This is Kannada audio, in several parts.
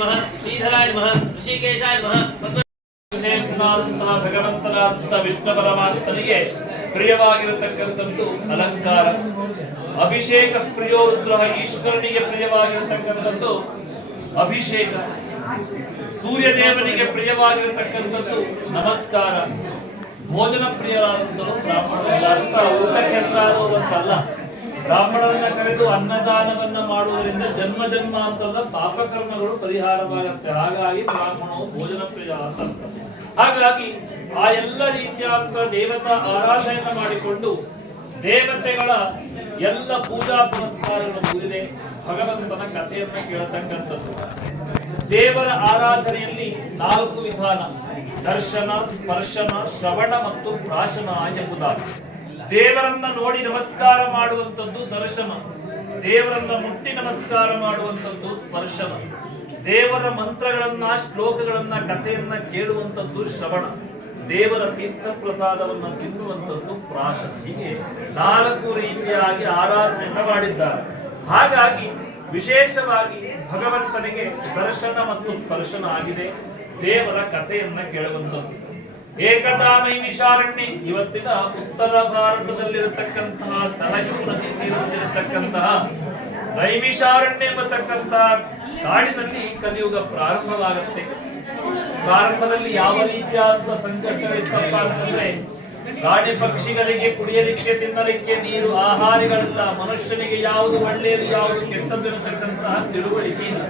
ನಮಃ ಶ್ರೀಧರಾಯ ನಮಃ ಋಷಿಕೇಶಾಯ ನಮಃ. ಶ್ರೇಷ್ಠನಾದಂತಹ ಭಗವಂತನಾದಂತಹ ವಿಷ್ಣು ಪರಮಾತ್ಮನಿಗೆ ಪ್ರಿಯವಾಗಿರತಕ್ಕಂಥದ್ದು ಅಲಂಕಾರ. ಅಭಿಷೇಕ ಪ್ರಿಯೋ ರುದ್ರ, ಈಶ್ವರನಿಗೆ ಪ್ರಿಯವಾಗಿರತಕ್ಕಂಥದ್ದು ಅಭಿಷೇಕ. ಸೂರ್ಯದೇವನಿಗೆ ಪ್ರಿಯವಾಗಿರತಕ್ಕಂಥದ್ದು ನಮಸ್ಕಾರ. ಭೋಜನ ಪ್ರಿಯರಾದಂಥವರು ಬ್ರಾಹ್ಮಣರಲ್ಲ, ಊಟಕ್ಕೆ ಹೆಸರಾದವರಂತಲ್ಲ. ಬ್ರಾಹ್ಮಣರನ್ನ ಕರೆದು ಅನ್ನದಾನವನ್ನ ಮಾಡುವುದರಿಂದ ಜನ್ಮ ಜನ್ಮಾಂತರದ ಪಾಪಕರ್ಮಗಳು ಪರಿಹಾರವಾಗುತ್ತೆ. ಹಾಗಾಗಿ ಬ್ರಾಹ್ಮಣವು ಭೋಜನ ಪ್ರಿಯ ಅಂತ. ಹಾಗಾಗಿ ಆ ಎಲ್ಲ ರೀತಿಯಾದಂತಹ ದೇವತಾ ಆರಾಧನೆಯನ್ನು ಮಾಡಿಕೊಂಡು ದೇವತೆಗಳ ಎಲ್ಲ ಪೂಜಾ ಪುನಸ್ಕಾರಗಳು ಮುಗಿದಿದೆ. ಭಗವಂತನ ಕಥೆಯನ್ನು ಕೇಳತಕ್ಕಂಥದ್ದು. ದೇವರ ಆರಾಧನೆಯಲ್ಲಿ 4 ವಿಧಾನ: ದರ್ಶನ, ಸ್ಪರ್ಶನ, ಶ್ರವಣ ಮತ್ತು ಪ್ರಾಶನ ಎಂಬುದಾಗಿ. ದೇವರನ್ನ ನೋಡಿ ನಮಸ್ಕಾರ ಮಾಡುವಂಥದ್ದು ದರ್ಶನ, ದೇವರನ್ನ ಮುಟ್ಟಿ ನಮಸ್ಕಾರ ಮಾಡುವಂಥದ್ದು ಸ್ಪರ್ಶನ, ದೇವರ ಮಂತ್ರಗಳನ್ನ, ಶ್ಲೋಕಗಳನ್ನ, ಕಥೆಯನ್ನ ಕೇಳುವಂಥದ್ದು ಶ್ರವಣ, ದೇವರ ತೀರ್ಥ ಪ್ರಸಾದವನ್ನ ತಿನ್ನುವಂಥದ್ದು ಪ್ರಾಶನ. ಹೀಗೆ 4 ರೀತಿಯಾಗಿ ಆರಾಧನೆಯನ್ನು ಮಾಡಿದ್ದಾರೆ. ಹಾಗಾಗಿ ವಿಶೇಷವಾಗಿ ಭಗವಂತನಿಗೆ ದರ್ಶನ ಮತ್ತು ಸ್ಪರ್ಶನ ಆಗಿದೆ. ದೇವರ ಕಥೆಯನ್ನ ಕೇಳುವಂಥದ್ದು. ಏಕದಾ ನೈಮಿಷಾರಣ್ಯ, ಇವತ್ತಿನ ಉತ್ತರ ಭಾರತದಲ್ಲಿರತಕ್ಕಂತಹ ಸರಯೂ ನದಿ ತೀರದಲ್ಲಿರತಕ್ಕಂತಹ ನೈಮಿಷಾರಣ್ಯ ಎಂಬತಕ್ಕಂತಹ ಕಾಡಿನಲ್ಲಿ ಕಲಿಯುಗ ಪ್ರಾರಂಭವಾಗುತ್ತೆ. ಪ್ರಾರಂಭದಲ್ಲಿ ಯಾವ ರೀತಿಯಾದ ಸಂಕಟಗಳಿತ್ತಪ್ಪ ಅಂತಂದ್ರೆ, ಪ್ರಾಣಿ ಪಕ್ಷಿಗಳಿಗೆ ಕುಡಿಯಲಿಕ್ಕೆ, ತಿನ್ನಲಿಕ್ಕೆ ನೀರು, ಆಹಾರಗಳೆಲ್ಲ, ಮನುಷ್ಯನಿಗೆ ಯಾವುದು ಒಳ್ಳೆಯದು ಯಾವುದು ಕೆಟ್ಟದ್ದು ಇರತಕ್ಕಂತಹ ತಿಳುವಳಿಕೆ ಇಲ್ಲ.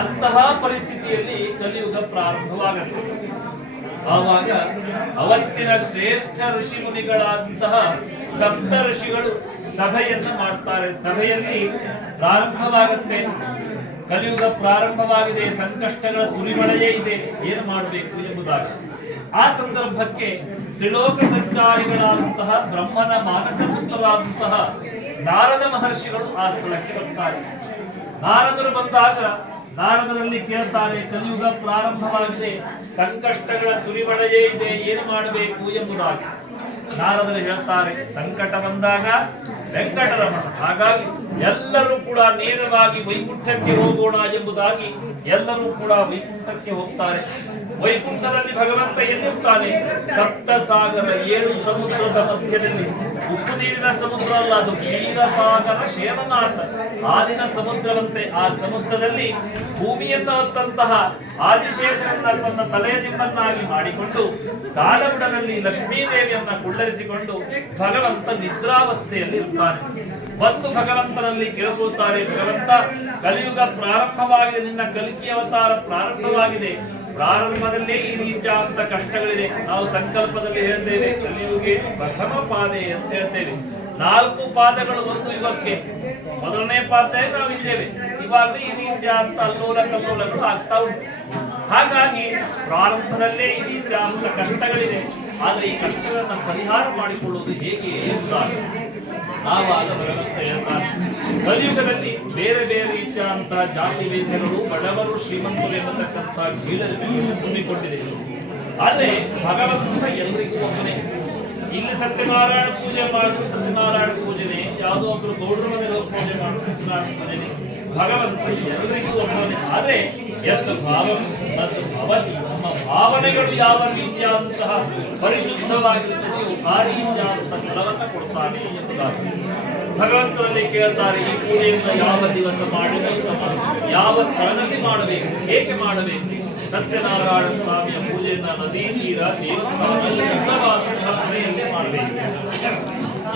ಅಂತಹ ಪರಿಸ್ಥಿತಿಯಲ್ಲಿ ಕಲಿಯುಗ ಪ್ರಾರಂಭವಾಗುತ್ತೆ. ಆವಾಗ ಅವತ್ತಿನ ಶ್ರೇಷ್ಠ ಋಷಿ ಮುನಿಗಳಾದಂತಹ ಸಪ್ತ ಋಷಿಗಳು ಸಭೆಯನ್ನು ಮಾಡ್ತಾರೆ. ಸಭೆಯಲ್ಲಿ ಪ್ರಾರಂಭವಾಗುತ್ತೆ. ಕಲಿಯುಗ ಪ್ರಾರಂಭವಾಗಿದೆ, ಸಂಕಷ್ಟಗಳ ಸುರಿಮಳೆಯೇ ಇದೆ, ಏನು ಮಾಡಬೇಕು ಎಂಬುದಾಗಿ. ಆ ಸಂದರ್ಭಕ್ಕೆ ತ್ರಿಲೋಕ ಸಂಚಾರಿಗಳಾದಂತಹ ಬ್ರಹ್ಮನ ಮಾನಸ ಪುತ್ರರಾದಂತಹ ನಾರದ ಮಹರ್ಷಿಗಳು ಆ ಸ್ಥಳಕ್ಕೆ ಬರ್ತಾರೆ. ನಾರದರು ಬಂದಾಗ ನಾರದರಲ್ಲಿ ಕೇಳ್ತಾರೆ, ಕಲಿಯುಗ ಪ್ರಾರಂಭವಾಗಿದೆ, ಸಂಕಷ್ಟಗಳ ಸುರಿಮಳೆಯೇ ಇದೆ, ಏನು ಮಾಡಬೇಕು ಎಂಬುದಾಗಿ. ನಾರದರು ಹೇಳ್ತಾರೆ, ಸಂಕಟ ಬಂದಾಗ ವೆಂಕಟರಮಣ, ಹಾಗಾಗಿ ಎಲ್ಲರೂ ಕೂಡ ನೇರವಾಗಿ ವೈಕುಂಠಕ್ಕೆ ಹೋಗೋಣ ಎಂಬುದಾಗಿ ಎಲ್ಲರೂ ಕೂಡ ವೈಕುಂಠಕ್ಕೆ ಹೋಗ್ತಾರೆ. ವೈಕುಂಠದಲ್ಲಿ ಭಗವಂತ ಎಲ್ಲಿರ್ತಾನೆ? ಸಪ್ತ ಸಾಗರ, 7 ಸಮುದ್ರದ ಮಧ್ಯದಲ್ಲಿ. ಉಪ್ಪು ನೀರಿನ ಸಮುದ್ರ ಅಲ್ಲ, ಅದು ಕ್ಷೀರ ಸಾಗರ ಶೇನನಾಥ, ಹಾಲಿನ ಸಮುದ್ರವಂತೆ. ಆ ಸಮುದ್ರದಲ್ಲಿ ಭೂಮಿಯನ್ನು ಹೊತ್ತಂತಹ ಆದಿಶೇಷನನ್ನ ತನ್ನ ತಲೆಯ ದಿಂಬನ್ನಾಗಿ ಮಾಡಿಕೊಂಡು ಕಾಲಬುಡದಲ್ಲಿ ಲಕ್ಷ್ಮೀದೇವಿಯನ್ನ ಕುಳ್ಳರಿಸಿಕೊಂಡು ಭಗವಂತ ನಿದ್ರಾವಸ್ಥೆಯಲ್ಲಿ ಇರ್ತಾನೆ. ಬಂದು ಭಗವಂತನಲ್ಲಿ ಕೇಳ್ಕೊಳ್ತಾರೆ, ಭಗವಂತ ಕಲಿಯುಗ ಪ್ರಾರಂಭವಾಗಿದೆ, ನಿನ್ನ ಕಲ್ಕಿ ಅವತಾರ ಪ್ರಾರಂಭವಾಗಿದೆ, ಪ್ರಾರಂಭದಲ್ಲೇ ಈ ರೀತಿಯಾದಂತ ಕಷ್ಟಗಳಿದೆ. ನಾವು ಸಂಕಲ್ಪದಲ್ಲಿ ಹೇಳ್ತೇವೆ ಕಲಿಯುಗೆ ಪ್ರಥಮ ಪಾದೆ ಅಂತ ಹೇಳ್ತೇವೆ. 4 ಪಾದಗಳು ಒಂದು ಯುಗಕ್ಕೆ. ಮೊದಲನೇ ಪಾದದಲ್ಲಿ ನಾವಿದ್ದೇವೆ. ಇವಾಗಲೇ ಈ ರೀತಿಯಾದಂತ ಅಲ್ಲೋಲ ಕಲ್ಲೋಲಗಳು ಆಗ್ತಾ ಉಂಟು. ಹಾಗಾಗಿ ಪ್ರಾರಂಭದಲ್ಲೇ ಈ ರೀತಿಯಾದಂತ ಕಷ್ಟಗಳಿದೆ. ಆದರೆ ಈ ಕಷ್ಟಗಳನ್ನು ಪರಿಹಾರ ಮಾಡಿಕೊಳ್ಳುವುದು ಹೇಗೆ ಎಂಬುದಾಗಿ ಆವಾಗ ಭಗವಂತ ಹೇಳ್ತಾರೆ, ಕಲಿಯುಗದಲ್ಲಿ ಬೇರೆ ಬೇರೆ ರೀತಿಯಾದಂತಹ ಜಾತಿ ವೇದಗಳು, ಬಡವರು ಶ್ರೀಮಂತರು ಎಂಬತಕ್ಕಂತಹ ಗೀಳರಿಮೆಗಳು ತುಂಬಿಕೊಂಡಿದೆ. ಆದರೆ ಭಗವಂತ ಎಲ್ಲರಿಗೂ ಒಬ್ಬನೇ. ಇಲ್ಲಿ ಸತ್ಯನಾರಾಯಣ ಪೂಜೆ ಮಾಡಿದ್ರು ಸತ್ಯನಾರಾಯಣ ಪೂಜೆನೆ, ಯಾವುದೋ ಒಬ್ಬರು ಗೌಡ್ರ ಮನೆಗೆ ಪೂಜೆ ಮಾಡಿದ್ರು ಸತ್ಯನಾರಾಯಣ ಪೂಜೆನೆ. ಭಗವಂತ ಎಲ್ಲರಿಗೂ ಒಬ್ಬನೇ. ಆದರೆ ಎಂದು ಭಾವ ಮತ್ತು ಭವತಿ, ನಮ್ಮ ಭಾವನೆಗಳು ಯಾವ ರೀತಿಯಾದಂತಹ ಪರಿಶುದ್ಧವಾಗಿರುತ್ತದೆಯೋ ಆ ರೀತಿಯಾದಂತಹ ಫಲವನ್ನು ಕೊಡ್ತಾನೆ ಎಂಬುದಾಗಿ ಭಗವಂತನಲ್ಲಿ ಕೇಳ್ತಾರೆ. ಈ ಪೂಜೆಯನ್ನು ಯಾವ ದಿವಸ ಮಾಡಬೇಕು, ಯಾವ ಸ್ಥಳದಲ್ಲಿ ಮಾಡಬೇಕು, ಹೇಗೆ ಮಾಡಬೇಕು? ಸತ್ಯನಾರಾಯಣ ಸ್ವಾಮಿಯ ಪೂಜೆಯನ್ನು ನದಿ ತೀರ, ದೇವಸ್ಥಾನ, ಶುದ್ಧವಾದಂತಹ ಮನೆಯಲ್ಲಿ ಮಾಡಬೇಕು.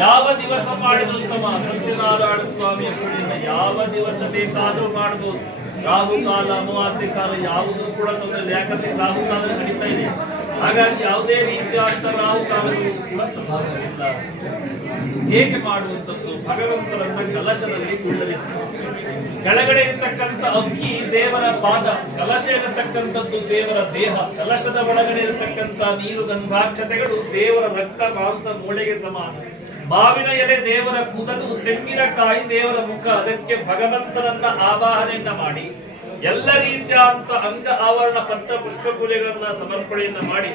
ಯಾವ ದಿವಸ ಮಾಡಿದ್ರು ಉತ್ತಮ? ಸತ್ಯನಾರಾಯಣ ಸ್ವಾಮಿಯ ಪೂಜೆಯನ್ನು ಯಾವ ದಿವಸ ಬೇಕಾದರೂ ಮಾಡಬಹುದು. ರಾಹು ಕಾಲ, ಅಮಾವಾಸ್ಯೆ ಕಾಲ ಯಾವುದೂ ಕೂಡ ತೊಂದರೆ, ಯಾಕಂದ್ರೆ ರಾಹು ಕಾಲ ನಡೀತಾ ಇದೆ. ಹಾಗಾಗಿ ಯಾವುದೇ ರೀತಿಯಾದ ರಾಹು ಕಾಲಕ್ಕೂ ಕೂಡ ಸಂಭಾವನೆಯಿಲ್ಲ. ಹೇಗೆ ಮಾಡುವಂಥದ್ದು? ಭಗವಂತರನ್ನ ಕಲಶದಲ್ಲಿ ಕುಳ್ಳರಿಸಿ, ಕೆಳಗಡೆ ಇರತಕ್ಕಂಥ ಅಕ್ಕಿ ದೇವರ ಪಾದ, ಕಲಶ ಇರತಕ್ಕಂಥದ್ದು ದೇವರ ದೇಹ, ಕಲಶದ ಒಳಗಡೆ ಇರತಕ್ಕಂಥ ನೀರು ಗಂಧಾಕ್ಷತೆಗಳು ದೇವರ ರಕ್ತ ಮಾಂಸ ಮೂಳೆಗೆ ಸಮಾನ. ಮಾವಿನ ಎಲೆ ದೇವರ ಕೂದಲು, ತೆಂಗಿನಕಾಯಿ ದೇವರ ಮುಖ. ಅದಕ್ಕೆ ಭಗವಂತನನ್ನ ಆವಾಹನೆಯನ್ನ ಮಾಡಿ ಎಲ್ಲ ರೀತಿಯಾದಂತ ಅಂಗ ಆವರಣ ಪತ್ರ ಪುಷ್ಪ ಪೂಜೆಗಳನ್ನ ಸಮರ್ಪಣೆಯನ್ನ ಮಾಡಿ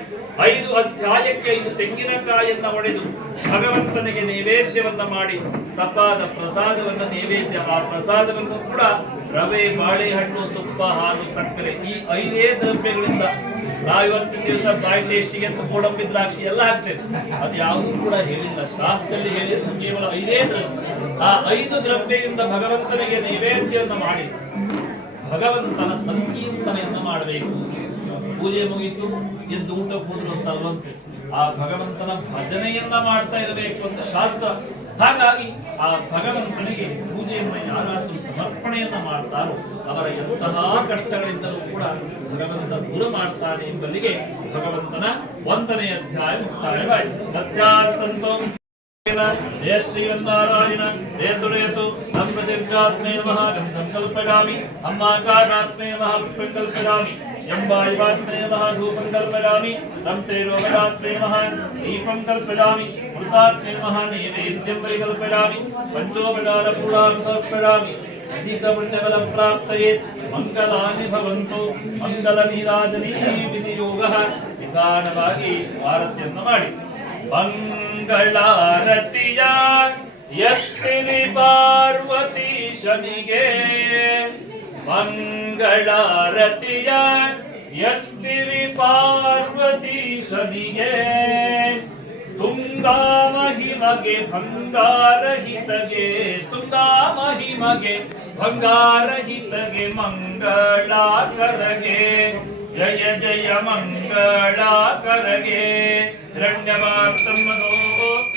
5 ಅಧ್ಯಾಯಕ್ಕೆ 5 ತೆಂಗಿನಕಾಯಿಯನ್ನ ಒಡೆದು ಭಗವಂತನಿಗೆ ನೈವೇದ್ಯವನ್ನ ಮಾಡಿ ಸಪಾದ ಪ್ರಸಾದವನ್ನ ನೈವೇದ್ಯ, ಆ ಪ್ರಸಾದವನ್ನು ಕೂಡ ರವೆ, ಬಾಳೆಹಣ್ಣು, ತುಪ್ಪ, ಹಾಲು, ಸಕ್ಕರೆ, ಈ 5 ದ್ರವ್ಯಗಳಿಂದ ನಾವಿವತ್ತಿನ ದಿವಸ ಬಾಯಿ ಟೇಸ್ಟಿಗೆ ಅಂತ ಗೋಡಂಬಿ, ದ್ರಾಕ್ಷಿ ಎಲ್ಲ ಹಾಕ್ತೇವೆ. ಅದು ಯಾವುದು ಕೂಡ ಹೇಳಿಲ್ಲ, ಶಾಸ್ತ್ರದಲ್ಲಿ ಹೇಳಿದ್ರು ಕೇವಲ 5 ದ್ರವ್ಯ. ಆ 5 ದ್ರವ್ಯದಿಂದ ಭಗವಂತನಿಗೆ ನೈವೇದ್ಯವನ್ನು ಮಾಡಿ ಭಗವಂತನ ಸಂಕೀರ್ತನೆಯನ್ನ ಮಾಡಬೇಕು. ಪೂಜೆ ಮುಗಿತು ಎದ್ದು ಊಟ ಕೂದ್ರು ಅಂತ ಅಲ್ವಂತೆ, ಆ ಭಗವಂತನ ಭಜನೆಯನ್ನ ಮಾಡ್ತಾ ಇರಬೇಕು ಅಂತ ಶಾಸ್ತ್ರ. ಹಾಗಾಗಿ ಆ ಭಗವಂತನಿಗೆ ಪೂಜೆಯನ್ನ ಯಾರಾದರೂ ಸಮರ್ಪಣೆಯನ್ನ ಮಾಡ್ತಾರೋ ಅವರ ಎಂತಹ ಕಷ್ಟಗಳಿದ್ದರೂ ಕೂಡ ಭಗವಂತ ದೂರ ಮಾಡ್ತಾನೆ ಎಂಬಲ್ಲಿಗೆ ಭಗವಂತನ 1ನೇ ಅಧ್ಯಾಯ ಮುಕ್ತಾಯವಾಯಿತು. ಸತ್ಯಾಸಂತೋ ಜಯ ಶ್ರೀಮನ್ನಾರಾಯಣ ಜಯ ತುರಯತು ನಮ್ ಪ್ರತಿರ್ಗಾತ್ಮೇ ನಮಃ ಸಂಕಲ್ಪಯಾಮಿ ಅಮ್ಮಾಕಾರಾತ್ಮೇ ನಮಃ ಸಂಕಲ್ಪಯಾಮಿ ಎಂಬಾಯಿವಾತ್ಮೇ ನಮಃ ಧೂಪಂ ಕಲ್ಪಯಾಮಿ ತಂ ತೇರೋಗರಾತ್ಮೇ ನಮಃ ದೀಪಂ ಕಲ್ಪಯಾಮಿ ಮೃತಾತ್ಮೇ ನಮಃ ನೈವೇದ್ಯಂ ಪರಿಕಲ್ಪಯಾಮಿ ಪಂಚೋಪಚಾರ ಪೂರ್ಣಾಂ ಸಮರ್ಪಯಾಮಿ ಅಧಿಕ ಪುಣ್ಯಬಲ ಪ್ರಾಪ್ತಯೇ ಮಂಗಲಾನಿ ಭವಂತು ಮಂಗಲ ನೀರಾಜನೀ ವಿಧಿಯೋಗಃ. ನಿಧಾನವಾಗಿ ಆರತಿಯನ್ನು ಮಾಡಿ ಮಂಗಳಾರತಿಯ ಎತ್ತಿರಿ ಪಾರ್ವತೀಶನಿಗೆ, ಮಂಗಳಾರತಿಯ ಎತ್ತಿರಿ ಪಾರ್ವತೀಶನಿಗೆ, ತುಂಗಾ ಮಹಿಮಗೆ ಭಂಗಾರಹಿತಗೆ, ತುಂಗಾ ಮಹಿಮಗೆ ಭಂಗಾರಹಿತಗೆ ಮಂಗಳಾಕರಗೆ, ಜಯ ಜಯ ಮಂಗಳಾಕರಗೆ. ಹಿರಣ್ಯವಾರ್ತಂ ಮನೋ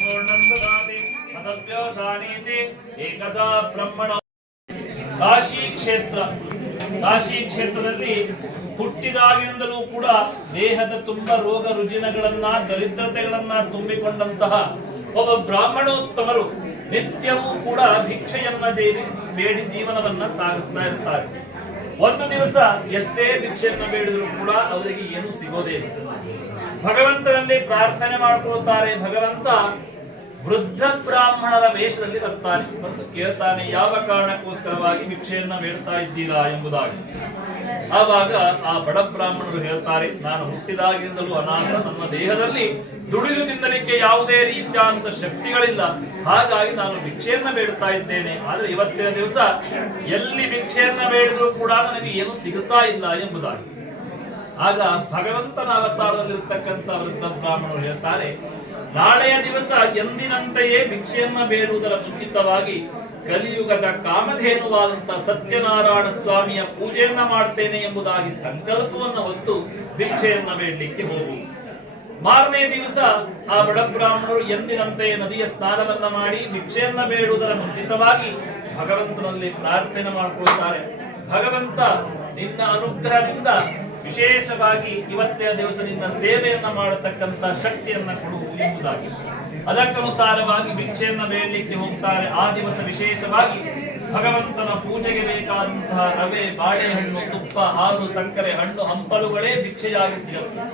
ಪೂರ್ಣಂ ದದಾತಿ ಮದವ್ಯಾಸಾನೀತಿ ಏಕದಾ ಬ್ರಹ್ಮಣ. ಕಾಶಿ ಕ್ಷೇತ್ರ, ಕಾಶಿ ಕ್ಷೇತ್ರದಲ್ಲಿ ಹುಟ್ಟಿದಾಗಿನಿಂದಲೂ ಕೂಡ ದೇಹದ ತುಂಬ ರೋಗ ರುಜಿನಗಳನ್ನ ದರಿದ್ರತೆಗಳನ್ನ ತುಂಬಿಕೊಂಡಂತಹ ಒಬ್ಬ ಬ್ರಾಹ್ಮಣೋತ್ತಮರು ನಿತ್ಯವೂ ಕೂಡ ಭಿಕ್ಷೆಯನ್ನ ಬೇಡಿ ಜೀವನವನ್ನ ಸಾಗಿಸ್ತಾ ಇರ್ತಾರೆ. ಒಂದು ದಿವಸ ಎಷ್ಟೇ ಭಿಕ್ಷೆಯನ್ನ ಬೇಡಿದ್ರು ಕೂಡ ಅವರಿಗೆ ಏನು ಸಿಗೋದೇ ಇಲ್ಲ. ಭಗವಂತನಲ್ಲಿ ಪ್ರಾರ್ಥನೆ ಮಾಡಿಕೊಳ್ತಾರೆ. ಭಗವಂತ ವೃದ್ಧ ಬ್ರಾಹ್ಮಣರ ವೇಷದಲ್ಲಿ ಬರ್ತಾನೆ, ಬಂದು ಕೇಳ್ತಾನೆ, ಯಾವ ಕಾರಣಕ್ಕೋಸ್ಕರವಾಗಿ ಭಿಕ್ಷೆಯನ್ನ ಬೇಡ್ತಾ ಇದ್ದೀರಾ ಎಂಬುದಾಗಿ. ಆವಾಗ ಆ ಬಡ ಬ್ರಾಹ್ಮಣರು ಹೇಳ್ತಾರೆ, ನಾನು ಹುಟ್ಟಿದಾಗಿಂದಲೂ ಅನಾಥ, ನನ್ನ ದೇಹದಲ್ಲಿ ದುಡಿದು ತಿನ್ನಲಿಕ್ಕೆ ಯಾವುದೇ ರೀತಿಯಾದಂತ ಶಕ್ತಿಗಳಿಲ್ಲ, ಹಾಗಾಗಿ ನಾನು ಭಿಕ್ಷೆಯನ್ನ ಬೇಡ್ತಾ ಇದ್ದೇನೆ. ಆದ್ರೆ ಇವತ್ತಿನ ದಿವಸ ಎಲ್ಲಿ ಭಿಕ್ಷೆಯನ್ನ ಬೇಡಿದ್ರು ಕೂಡ ನನಗೆ ಏನು ಸಿಗುತ್ತಾ ಇಲ್ಲ ಎಂಬುದಾಗಿ. ಆಗ ಭಗವಂತನ ಅವತಾರದಲ್ಲಿರ್ತಕ್ಕಂಥ ವೃದ್ಧ ಬ್ರಾಹ್ಮಣರು ಹೇಳ್ತಾರೆ, ನಾಳೆಯ ದಿವಸ ಎಂದಿನಂತೆಯೇ ಭಿಕ್ಷೆಯನ್ನ ಬೇಡುವುದರ ಮುಂಚಿತವಾಗಿ ಕಲಿಯುಗದ ಕಾಮಧೇನುವಾದಂತ ಸತ್ಯನಾರಾಯಣ ಸ್ವಾಮಿಯ ಪೂಜೆಯನ್ನ ಮಾಡ್ತೇನೆ ಎಂಬುದಾಗಿ ಸಂಕಲ್ಪವನ್ನ ಹೊತ್ತು ಭಿಕ್ಷೆಯನ್ನ ಬೇಡಲಿಕ್ಕೆ ಹೋಗು. ಮಾರನೇ ದಿವಸ ಆ ಬಡ ಬ್ರಾಹ್ಮಣರು ಎಂದಿನಂತೆ ನದಿಯ ಸ್ನಾನವನ್ನ ಮಾಡಿ ಭಿಕ್ಷೆಯನ್ನ ಬೇಡುವುದರ ಮುಂಚಿತವಾಗಿ ಭಗವಂತನಲ್ಲಿ ಪ್ರಾರ್ಥನೆ ಮಾಡಿಕೊಳ್ತಾರೆ. ಭಗವಂತ ನಿನ್ನ ಅನುಗ್ರಹದಿಂದ ವಿಶೇಷವಾಗಿ ಇವತ್ತಿನ ದಿವಸ ನಿನ್ನ ಸೇವೆಯನ್ನ ಮಾಡತಕ್ಕಂತ ಶಕ್ತಿಯನ್ನ ಕೊಡು ಎಂಬುದಾಗಿ. ಅದಕ್ಕನುಸಾರವಾಗಿ ಭಿಕ್ಷೆಯನ್ನ ಬೇಡಲಿಕ್ಕೆ ಹೋಗ್ತಾರೆ. ಆ ದಿವಸ ವಿಶೇಷವಾಗಿ ಭಗವಂತನ ಪೂಜೆಗೆ ಬೇಕಾದಂತಹ ರವೆ, ಬಾಳೆಹಣ್ಣು, ತುಪ್ಪ, ಹಾಲು, ಸಕ್ಕರೆ, ಹಣ್ಣು, ಹಂಪಲುಗಳೇ ಭಿಕ್ಷೆಯಾಗಿ ಸಿಗುತ್ತೆ.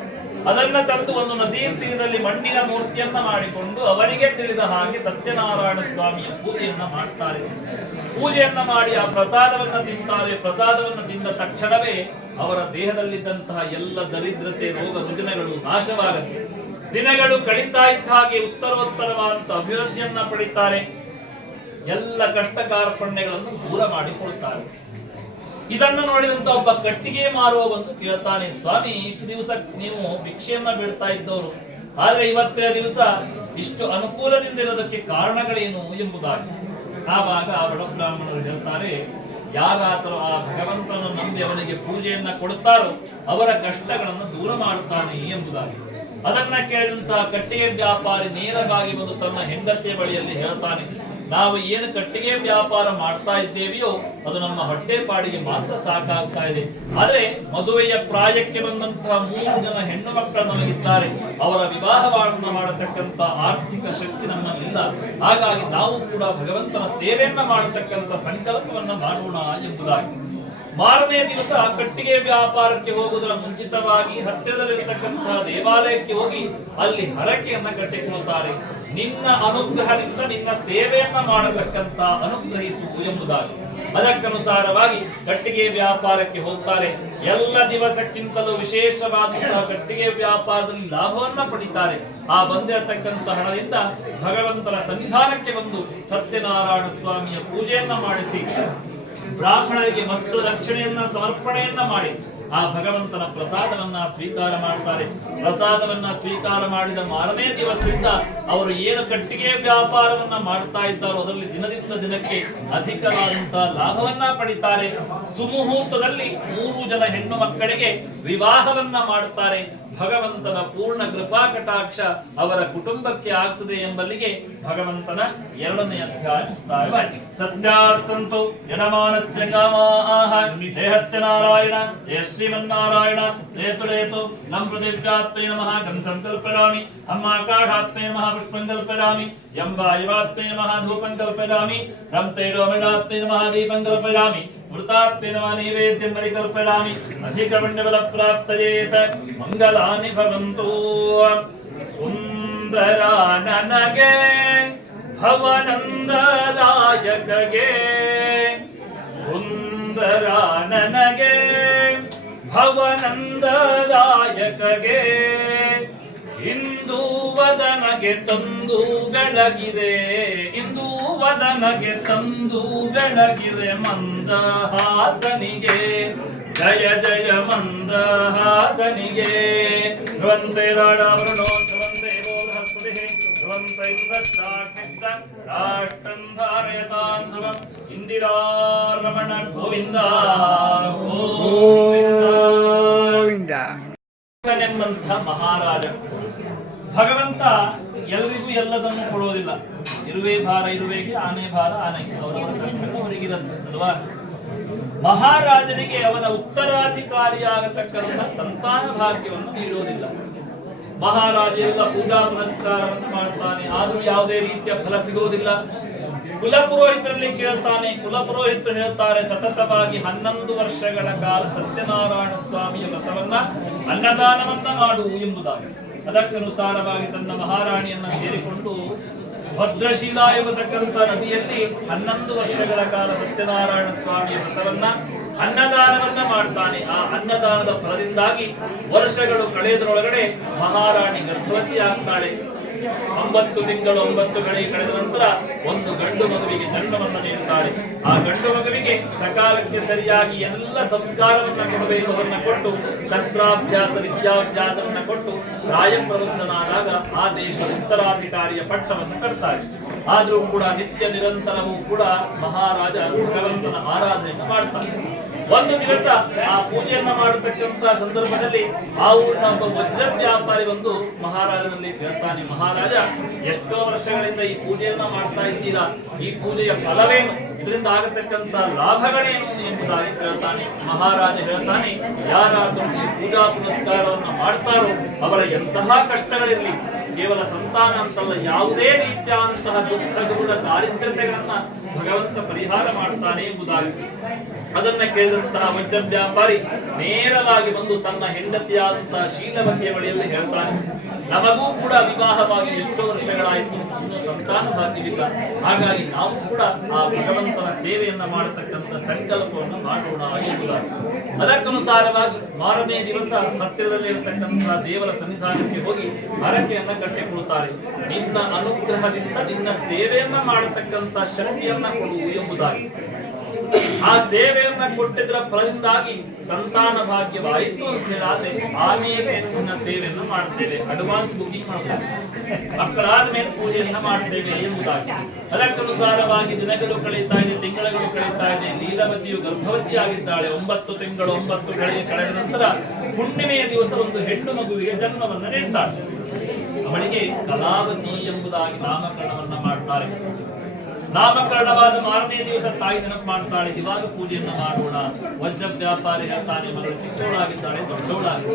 ಅದನ್ನ ತಂದು ಒಂದು ನದಿಯ ತೀರದಲ್ಲಿ ಮಣ್ಣಿನ ಮೂರ್ತಿಯನ್ನ ಮಾಡಿಕೊಂಡು ಅವರಿಗೆ ತಿಳಿದ ಹಾಗೆ ಸತ್ಯನಾರಾಯಣ ಸ್ವಾಮಿಯ ಪೂಜೆಯನ್ನ ಮಾಡ್ತಾರೆ. ಪೂಜೆಯನ್ನ ಮಾಡಿ ಆ ಪ್ರಸಾದವನ್ನ ತಿಂತಾರೆ. ಪ್ರಸಾದವನ್ನು ತಿಂದ ತಕ್ಷಣವೇ ಅವರ ದೇಹದಲ್ಲಿದ್ದಂತಹ ಎಲ್ಲ ದರಿದ್ರತೆ, ರೋಗ ರುಜಿನಗಳು ನಾಶವಾಗುತ್ತೆ. ದಿನಗಳು ಕಳೀತಾ ಇದ್ದ ಹಾಗೆ ಉತ್ತರೋತ್ತರವಾದಂತ ಅಭಿವೃದ್ಧಿಯನ್ನ ಪಡಿತಾರೆ. ಎಲ್ಲ ಕಷ್ಟ ಕಾರ್ಪಣ್ಯಗಳನ್ನು ದೂರ ಮಾಡಿಕೊಳ್ತಾರೆ. ಇದನ್ನು ನೋಡಿದಂತ ಒಬ್ಬ ಕಟ್ಟಿಗೆ ಮಾರುವ ಬಂದು ಕೇಳ್ತಾನೆ, ಸ್ವಾಮಿ, ಇಷ್ಟು ದಿವಸ ನೀವು ಭಿಕ್ಷೆಯನ್ನ ಬಿಡ್ತಾ ಇದ್ದವರು, ಆದ್ರೆ ಇವತ್ತಿನ ದಿವಸ ಇಷ್ಟು ಅನುಕೂಲದಿಂದ ಇರೋದಕ್ಕೆ ಕಾರಣಗಳೇನು ಎಂಬುದಾಗಿ. ಆವಾಗ ಆ ಬಡ ಬ್ರಾಹ್ಮಣರು ಹೇಳ್ತಾರೆ, ಯಾರಾದರೂ ಆ ಭಗವಂತನ ನಂಬಿ ಅವನಿಗೆ ಪೂಜೆಯನ್ನ ಕೊಡುತ್ತಾರೋ ಅವರ ಕಷ್ಟಗಳನ್ನು ದೂರ ಮಾಡುತ್ತಾನೆ ಎಂಬುದಾಗಿ. ಅದನ್ನ ಕೇಳಿದಂತಹ ಕಟ್ಟಿಗೆ ವ್ಯಾಪಾರಿ ನೇರವಾಗಿ ಬಂದು ತನ್ನ ಹೆಂಡತಿಯ ಬಳಿಯಲ್ಲಿ ಹೇಳ್ತಾನೆ, ನಾವು ಏನು ಕಟ್ಟಿಗೆ ವ್ಯಾಪಾರ ಮಾಡ್ತಾ ಇದ್ದೇವೆಯೋ ಅದು ನಮ್ಮ ಹೊಟ್ಟೆ ಪಾಡಿಗೆ ಮಾತ್ರ ಸಾಕಾಗ್ತಾ ಇದೆ. ಆದ್ರೆ ಮದುವೆಯ ಪ್ರಾಯಕ್ಕೆ ಬಂದಂತಹ 3 ಜನ ಹೆಣ್ಣು ಮಕ್ಕಳು ನಮಗಿದ್ದಾರೆ, ಅವರ ವಿವಾಹವನ್ನು ಮಾಡತಕ್ಕಂತ ಆರ್ಥಿಕ ಶಕ್ತಿ ನಮ್ಮಲ್ಲಿಲ್ಲ. ಹಾಗಾಗಿ ನಾವು ಕೂಡ ಭಗವಂತನ ಸೇವೆಯನ್ನ ಮಾಡತಕ್ಕಂತ ಸಂಕಲ್ಪವನ್ನ ಮಾಡೋಣ ಎಂಬುದಾಗಿ. ಮಾರನೇ ದಿವಸ ಕಟ್ಟಿಗೆ ವ್ಯಾಪಾರಕ್ಕೆ ಹೋಗುವುದರ ಮುಂಚಿತವಾಗಿ ಹತ್ತಿರದಲ್ಲಿರತಕ್ಕಂತಹ ದೇವಾಲಯಕ್ಕೆ ಹೋಗಿ ಅಲ್ಲಿ ಹರಕೆಯನ್ನ ಕಟ್ಟಿಕೊಳ್ಳುತ್ತಾರೆ. ನಿನ್ನ ಅನುಗ್ರಹದಿಂದ ನಿನ್ನ ಸೇವೆಯನ್ನ ಮಾಡತಕ್ಕಂತ ಅನುಗ್ರಹಿಸು ಎಂಬುದಾಗಿ. ಅದಕ್ಕನುಸಾರವಾಗಿ ಕಟ್ಟಿಗೆ ವ್ಯಾಪಾರಕ್ಕೆ ಹೋಗ್ತಾರೆ. ಎಲ್ಲ ದಿವಸಕ್ಕಿಂತಲೂ ವಿಶೇಷವಾದಂತಹ ಕಟ್ಟಿಗೆ ವ್ಯಾಪಾರದಲ್ಲಿ ಲಾಭವನ್ನ ಪಡಿತಾರೆ. ಆ ಬಂದಿರತಕ್ಕಂತ ಹಣದಿಂದ ಭಗವಂತನ ಸನ್ನಿಧಾನಕ್ಕೆ ಬಂದು ಸತ್ಯನಾರಾಯಣ ಸ್ವಾಮಿಯ ಪೂಜೆಯನ್ನ ಮಾಡಿಸಿ ಬ್ರಾಹ್ಮಣರಿಗೆ ವಸ್ತ್ರ ದಕ್ಷಿಣೆಯನ್ನ ಸಮರ್ಪಣೆಯನ್ನ ಮಾಡಿ ಆ ಭಗವಂತನ ಪ್ರಸಾದವನ್ನ ಸ್ವೀಕಾರ ಮಾಡ್ತಾರೆ. ಪ್ರಸಾದವನ್ನ ಸ್ವೀಕಾರ ಮಾಡಿದ ಮಾರನೇ ದಿವಸದಿಂದ ಅವರು ಏನು ಕಟ್ಟಿಗೆ ವ್ಯಾಪಾರವನ್ನ ಮಾಡ್ತಾ ಇದ್ದಾರೋ ಅದರಲ್ಲಿ ದಿನದಿಂದ ದಿನಕ್ಕೆ ಅಧಿಕವಾದಂತಹ ಲಾಭವನ್ನ ಪಡಿತಾರೆ. ಸುಮುಹೂರ್ತದಲ್ಲಿ 3 ಜನ ಹೆಣ್ಣು ಮಕ್ಕಳಿಗೆ ವಿವಾಹವನ್ನ ಮಾಡುತ್ತಾರೆ. ಭಗವಂತನ ಪೂರ್ಣ ಕೃಪಾ ಕಟಾಕ್ಷ ಅವರ ಕುಟುಂಬಕ್ಕೆ ಆಗ್ತದೆ ಎಂಬಲ್ಲಿಗೆ ಭಗವಂತನ 2ನೇ ಅಧ್ಯಾಯ. ಸತ್ಯಾಸ್ತಂತು ಯನಮಾನಸ್ಯ ಕಾಮಾಹ ದೇಹತ್ಯ ನಾರಾಯಣ ಜಯ ಶ್ರೀಮನ್ನಾರಾಯಣ ಜಯತು ಜಯತು ನಂ ಪೃಥಿವ್ಯಾತ್ಮೇ ನಮಃ ಗಂಧಂ ಕಲ್ಪಯಾಮಿ ಅಮ್ಮ ಆಕಾಶಾತ್ಮೇ ನಮಃ ಪುಷ್ಪಂ ಕಲ್ಪಯಾಮಿ ಯಂ ವಾಯುವಾತ್ಮೇ ನಮಃ ಧೂಪಂ ಕಲ್ಪಯಾಮಿ ರಂ ತೈಲೋಮಯಾತ್ಮೇ ನಮಃ ದೀಪಂ ಕಲ್ಪಯಾಮಿ ಮೃತಾತ್ಮೇ ನಮಃ ನೈವೇದ್ಯಂ ಪರಿಕಲ್ಪಯಾಮಿ ಅಧಿಕಪುಣ್ಯಬಲ ಪ್ರಾಪ್ತಯೇತ ಮಂಗಲಾನಿ ಭವಂತು. ಸುಂದರ ನನಗೆ ಭವನಂದದಾಯಕಗೆ ಸುಂದರ ನನಗೆ ಭವನಂದದಾಯಕಗೆ ಇಂದು ವದನಗೆ ತಂದು ಬೆಳಗಿದೆ ಇಂದು ವದನಗೆ ತಂದು ಬೆಳಗಿದೆ ಮಂದಹಾಸನಿಗೆ ಜಯ ಜಯ ಮಂದಹಾಸನಿಗೆ. ಧ್ರುವಂತೆ ರಾಡಾವೃಣೋ ಧ್ರುವಂತೆ ಬೋಧಸ್ಪತಿಃ ಧ್ರುವಂತೆ ಸುದಷ್ಟಾಕ್ಷಿಷ್ಟ ರಾಷ್ಟ್ರಂ ಧಾರಯತಾಂ ಧ್ರುವಂ ಇಂದಿರಾರಮಣ ಗೋವಿಂದ ಗೋವಿಂದ. ಎಂಬಂಥ ಮಹಾರಾಜ ಭಗವಂತ ಎಲ್ರಿಗೂ ಎಲ್ಲದನ್ನು ಕೊಡೋದಿಲ್ಲ. ಇರುವೆ ಭಾರ ಇರುವೆಗೆ, ಆನೆ ಭಾರ ಆನೆಗೆ, ಅವರವರ ಕಷ್ಟಗಳು ಅವರಿಗಿರುತ್ತೆ ಅಲ್ವಾ. ಮಹಾರಾಜನಿಗೆ ಅವನ ಉತ್ತರಾಧಿಕಾರಿಯಾಗತಕ್ಕಂಥ ಸಂತಾನ ಭಾಗ್ಯವನ್ನು ನೀಡುವುದಿಲ್ಲ. ಮಹಾರಾಜ ಎಲ್ಲ ಪೂಜಾ ಪುನಸ್ಕಾರವನ್ನು ಮಾಡ್ತಾನೆ, ಆದರೂ ಯಾವುದೇ ರೀತಿಯ ಫಲ ಸಿಗುವುದಿಲ್ಲ. ಕುಲಪುರೋಹಿತರಲ್ಲಿ ಕೇಳ್ತಾನೆ, ಕುಲಪುರೋಹಿತರು ಹೇಳ್ತಾರೆ ಸತತವಾಗಿ 11 ವರ್ಷಗಳ ಕಾಲ ಸತ್ಯನಾರಾಯಣ ಸ್ವಾಮಿಯ ವ್ರತವನ್ನ ಅನ್ನದಾನವನ್ನ ಮಾಡು ಎಂಬುದಾಗಿ. ಅದಕ್ಕನುಸಾರವಾಗಿ ತನ್ನ ಮಹಾರಾಣಿಯನ್ನ ಸೇರಿಕೊಂಡು ಭದ್ರಶೀಲ ಎಂಬತಕ್ಕಂಥ ನದಿಯಲ್ಲಿ 11 ವರ್ಷಗಳ ಕಾಲ ಸತ್ಯನಾರಾಯಣ ಸ್ವಾಮಿಯ ವ್ರತವನ್ನ ಅನ್ನದಾನವನ್ನ ಮಾಡ್ತಾನೆ. ಆ ಅನ್ನದಾನದ ಫಲದಿಂದಾಗಿ ವರ್ಷಗಳು ಕಳೆಯದರೊಳಗಡೆ ಮಹಾರಾಣಿ ಗರ್ಭವತಿ ಆಗ್ತಾಳೆ. 9 ತಿಂಗಳು 9 ಗಳಿಗೆ ಕಳೆದ ನಂತರ ಒಂದು ಗಂಡು ಮಗುವಿಗೆ ಜನ್ಮವನ್ನು ನೀಡುತ್ತಾಳೆ. ಆ ಗಂಡು ಮಗುವಿಗೆ ಸಕಾಲಕ್ಕೆ ಸರಿಯಾಗಿ ಎಲ್ಲ ಸಂಸ್ಕಾರವನ್ನ ಕೊಡಬೇಕು, ಅದನ್ನ ಕೊಟ್ಟು ಶಸ್ತ್ರಾಭ್ಯಾಸ ವಿದ್ಯಾಭ್ಯಾಸವನ್ನ ಕೊಟ್ಟು ರಾಯಪ್ರವೃತ್ತನಾದಾಗ ಆ ದೇಶದ ಉತ್ತರಾಧಿಕಾರಿಯ ಪಟ್ಟವನ್ನು ಕಟ್ತಾರೆ. ಆದರೂ ಕೂಡ ನಿತ್ಯ ನಿರಂತರವೂ ಕೂಡ ಮಹಾರಾಜ ಭಗವಂತನ ಆರಾಧನೆಯನ್ನು ಮಾಡ್ತಾನೆ. ಒಂದು ದಿವಸ ಆ ಪೂಜೆಯನ್ನ ಮಾಡತಕ್ಕಂತ ಸಂದರ್ಭದಲ್ಲಿ ಆ ಊರಿನ ಒಬ್ಬ ವಜ್ರ ವ್ಯಾಪಾರಿ ಒಂದು ಮಹಾರಾಜನಲ್ಲಿ ಕೇಳ್ತಾನೆ, ಮಹಾರಾಜ ಎಷ್ಟೋ ವರ್ಷಗಳಿಂದ ಈ ಪೂಜೆಯನ್ನ ಮಾಡ್ತಾ ಇದ್ದೀರಾ, ಈ ಪೂಜೆಯ ಫಲವೇನು, ಇದರಿಂದ ಆಗತಕ್ಕಂತ ಲಾಭಗಳೇನು ಎಂಬುದಾಗಿ ಕೇಳ್ತಾನೆ. ಮಹಾರಾಜ ಹೇಳ್ತಾನೆ, ಯಾರಾದರೂ ಈ ಪೂಜಾ ಪುರಸ್ಕಾರವನ್ನು ಮಾಡ್ತಾರೋ ಅವರ ಎಂತಹ ಕಷ್ಟಗಳಿರಲಿ, ಕೇವಲ ಸಂತಾನ ಅಂತಲ್ಲ ಯಾವುದೇ ರೀತಿಯಾದಂತಹ ದುಃಖ ದುಗುಡ ದಾರಿದ್ರ್ಯತೆಗಳನ್ನ ಭಗವಂತ ಪರಿಹಾರ ಮಾಡ್ತಾನೆ ಎಂಬುದಾಗಿ. ಅದನ್ನ ಕೇಳಿದಂತಹ ವಜ್ರ ವ್ಯಾಪಾರಿ ನೇರವಾಗಿ ಬಂದು ತನ್ನ ಹೆಂಡತಿಯಾದಂತಹ ಶೀಲವತಿಯ ಬಳಿಯಲ್ಲಿ ಹೇಳ್ತಾನೆ, ನಮಗೂ ಕೂಡ ವಿವಾಹವಾಗಿ ಎಷ್ಟೋ ವರ್ಷಗಳಾಯಿತು, ಇನ್ನೂ ಸಂತಾನ ಭಾಗ್ಯವಿಲ್ಲ, ಹಾಗಾಗಿ ನಾವು ಕೂಡ ಆ ಭಗವಂತನ ಸೇವೆಯನ್ನ ಮಾಡತಕ್ಕಂಥ ಸಂಕಲ್ಪವನ್ನು ಮಾಡೋಣ ಎಂಬುದಾಗಿ. ಅದಕ್ಕನುಸಾರವಾಗಿ ಮಾರನೇ ದಿವಸ ಹತ್ತಿರದಲ್ಲಿರತಕ್ಕಂಥ ದೇವರ ಸನ್ನಿಧಾನಕ್ಕೆ ಹೋಗಿ ಹರಕೆಯನ್ನ ಕಟ್ಟಿಕೊಳ್ಳುತ್ತಾರೆ. ನಿನ್ನ ಅನುಗ್ರಹದಿಂದ ನಿನ್ನ ಸೇವೆಯನ್ನ ಮಾಡತಕ್ಕಂಥ ಶಕ್ತಿಯನ್ನ ಕೊಡು ಎಂಬುದಾಗಿ. ಆ ಸೇವೆಯನ್ನ ಕೊಟ್ಟಿದ್ದರ ಫಲದಿಂದಾಗಿ ಸಂತಾನ ಭಾಗ್ಯವಾಯಿತು ಅಂತ ಹೇಳಿದ್ರೆ ಆಮೇಲೆ ನಿನ್ನ ಸೇವೆಯನ್ನ ಮಾಡ್ತೇವೆ, ಅಡ್ವಾನ್ಸ್ ಬುಕಿಂಗ್ ಮಾಡ್ತೇವೆ, ಮಕ್ಕಳಾದ ಮೇಲೆ ಪೂಜೆಯನ್ನ ಮಾಡ್ತೇವೆ ಎಂಬುದಾಗಿ. ಅದಕ್ಕನುಸಾರವಾಗಿ ದಿನಗಳು ಕಳೀತಾ ಇದೆ, ತಿಂಗಳುಗಳು ಕಳೀತಾ ಇದೆ. ಲೀಲಾವತಿಯು ಗರ್ಭವತಿ ಆಗಿದ್ದಾಳೆ. 9 ತಿಂಗಳು 9 ಗಳಿಗೆ ಕಳೆದ ನಂತರ ಹುಣ್ಣಿಮೆಯ ದಿವಸ ಒಂದು ಹೆಣ್ಣು ಮಗುವಿಗೆ ಜನ್ಮವನ್ನು ನೀಡ್ತಾಳೆ. ಅವಳಿಗೆ ಕಲಾವತಿ ಎಂಬುದಾಗಿ ನಾಮಕರಣವನ್ನ ಮಾಡ್ತಾರೆ. ನಾಮಕರಣವಾದ ಮಾರನೇ ದಿವಸ ತಾಯಿ ನೆನಪು ಮಾಡ್ತಾಳೆ, ಇವಾಗ ಪೂಜೆಯನ್ನ ಮಾಡೋಣ. ವಜ್ರ ವ್ಯಾಪಾರಿ ಹೇಳ್ತಾನೆ, ಮಗಳು ಚಿಕ್ಕವಳಾಗಿದ್ದಾಳೆ, ದೊಡ್ಡವಳಾಗಿ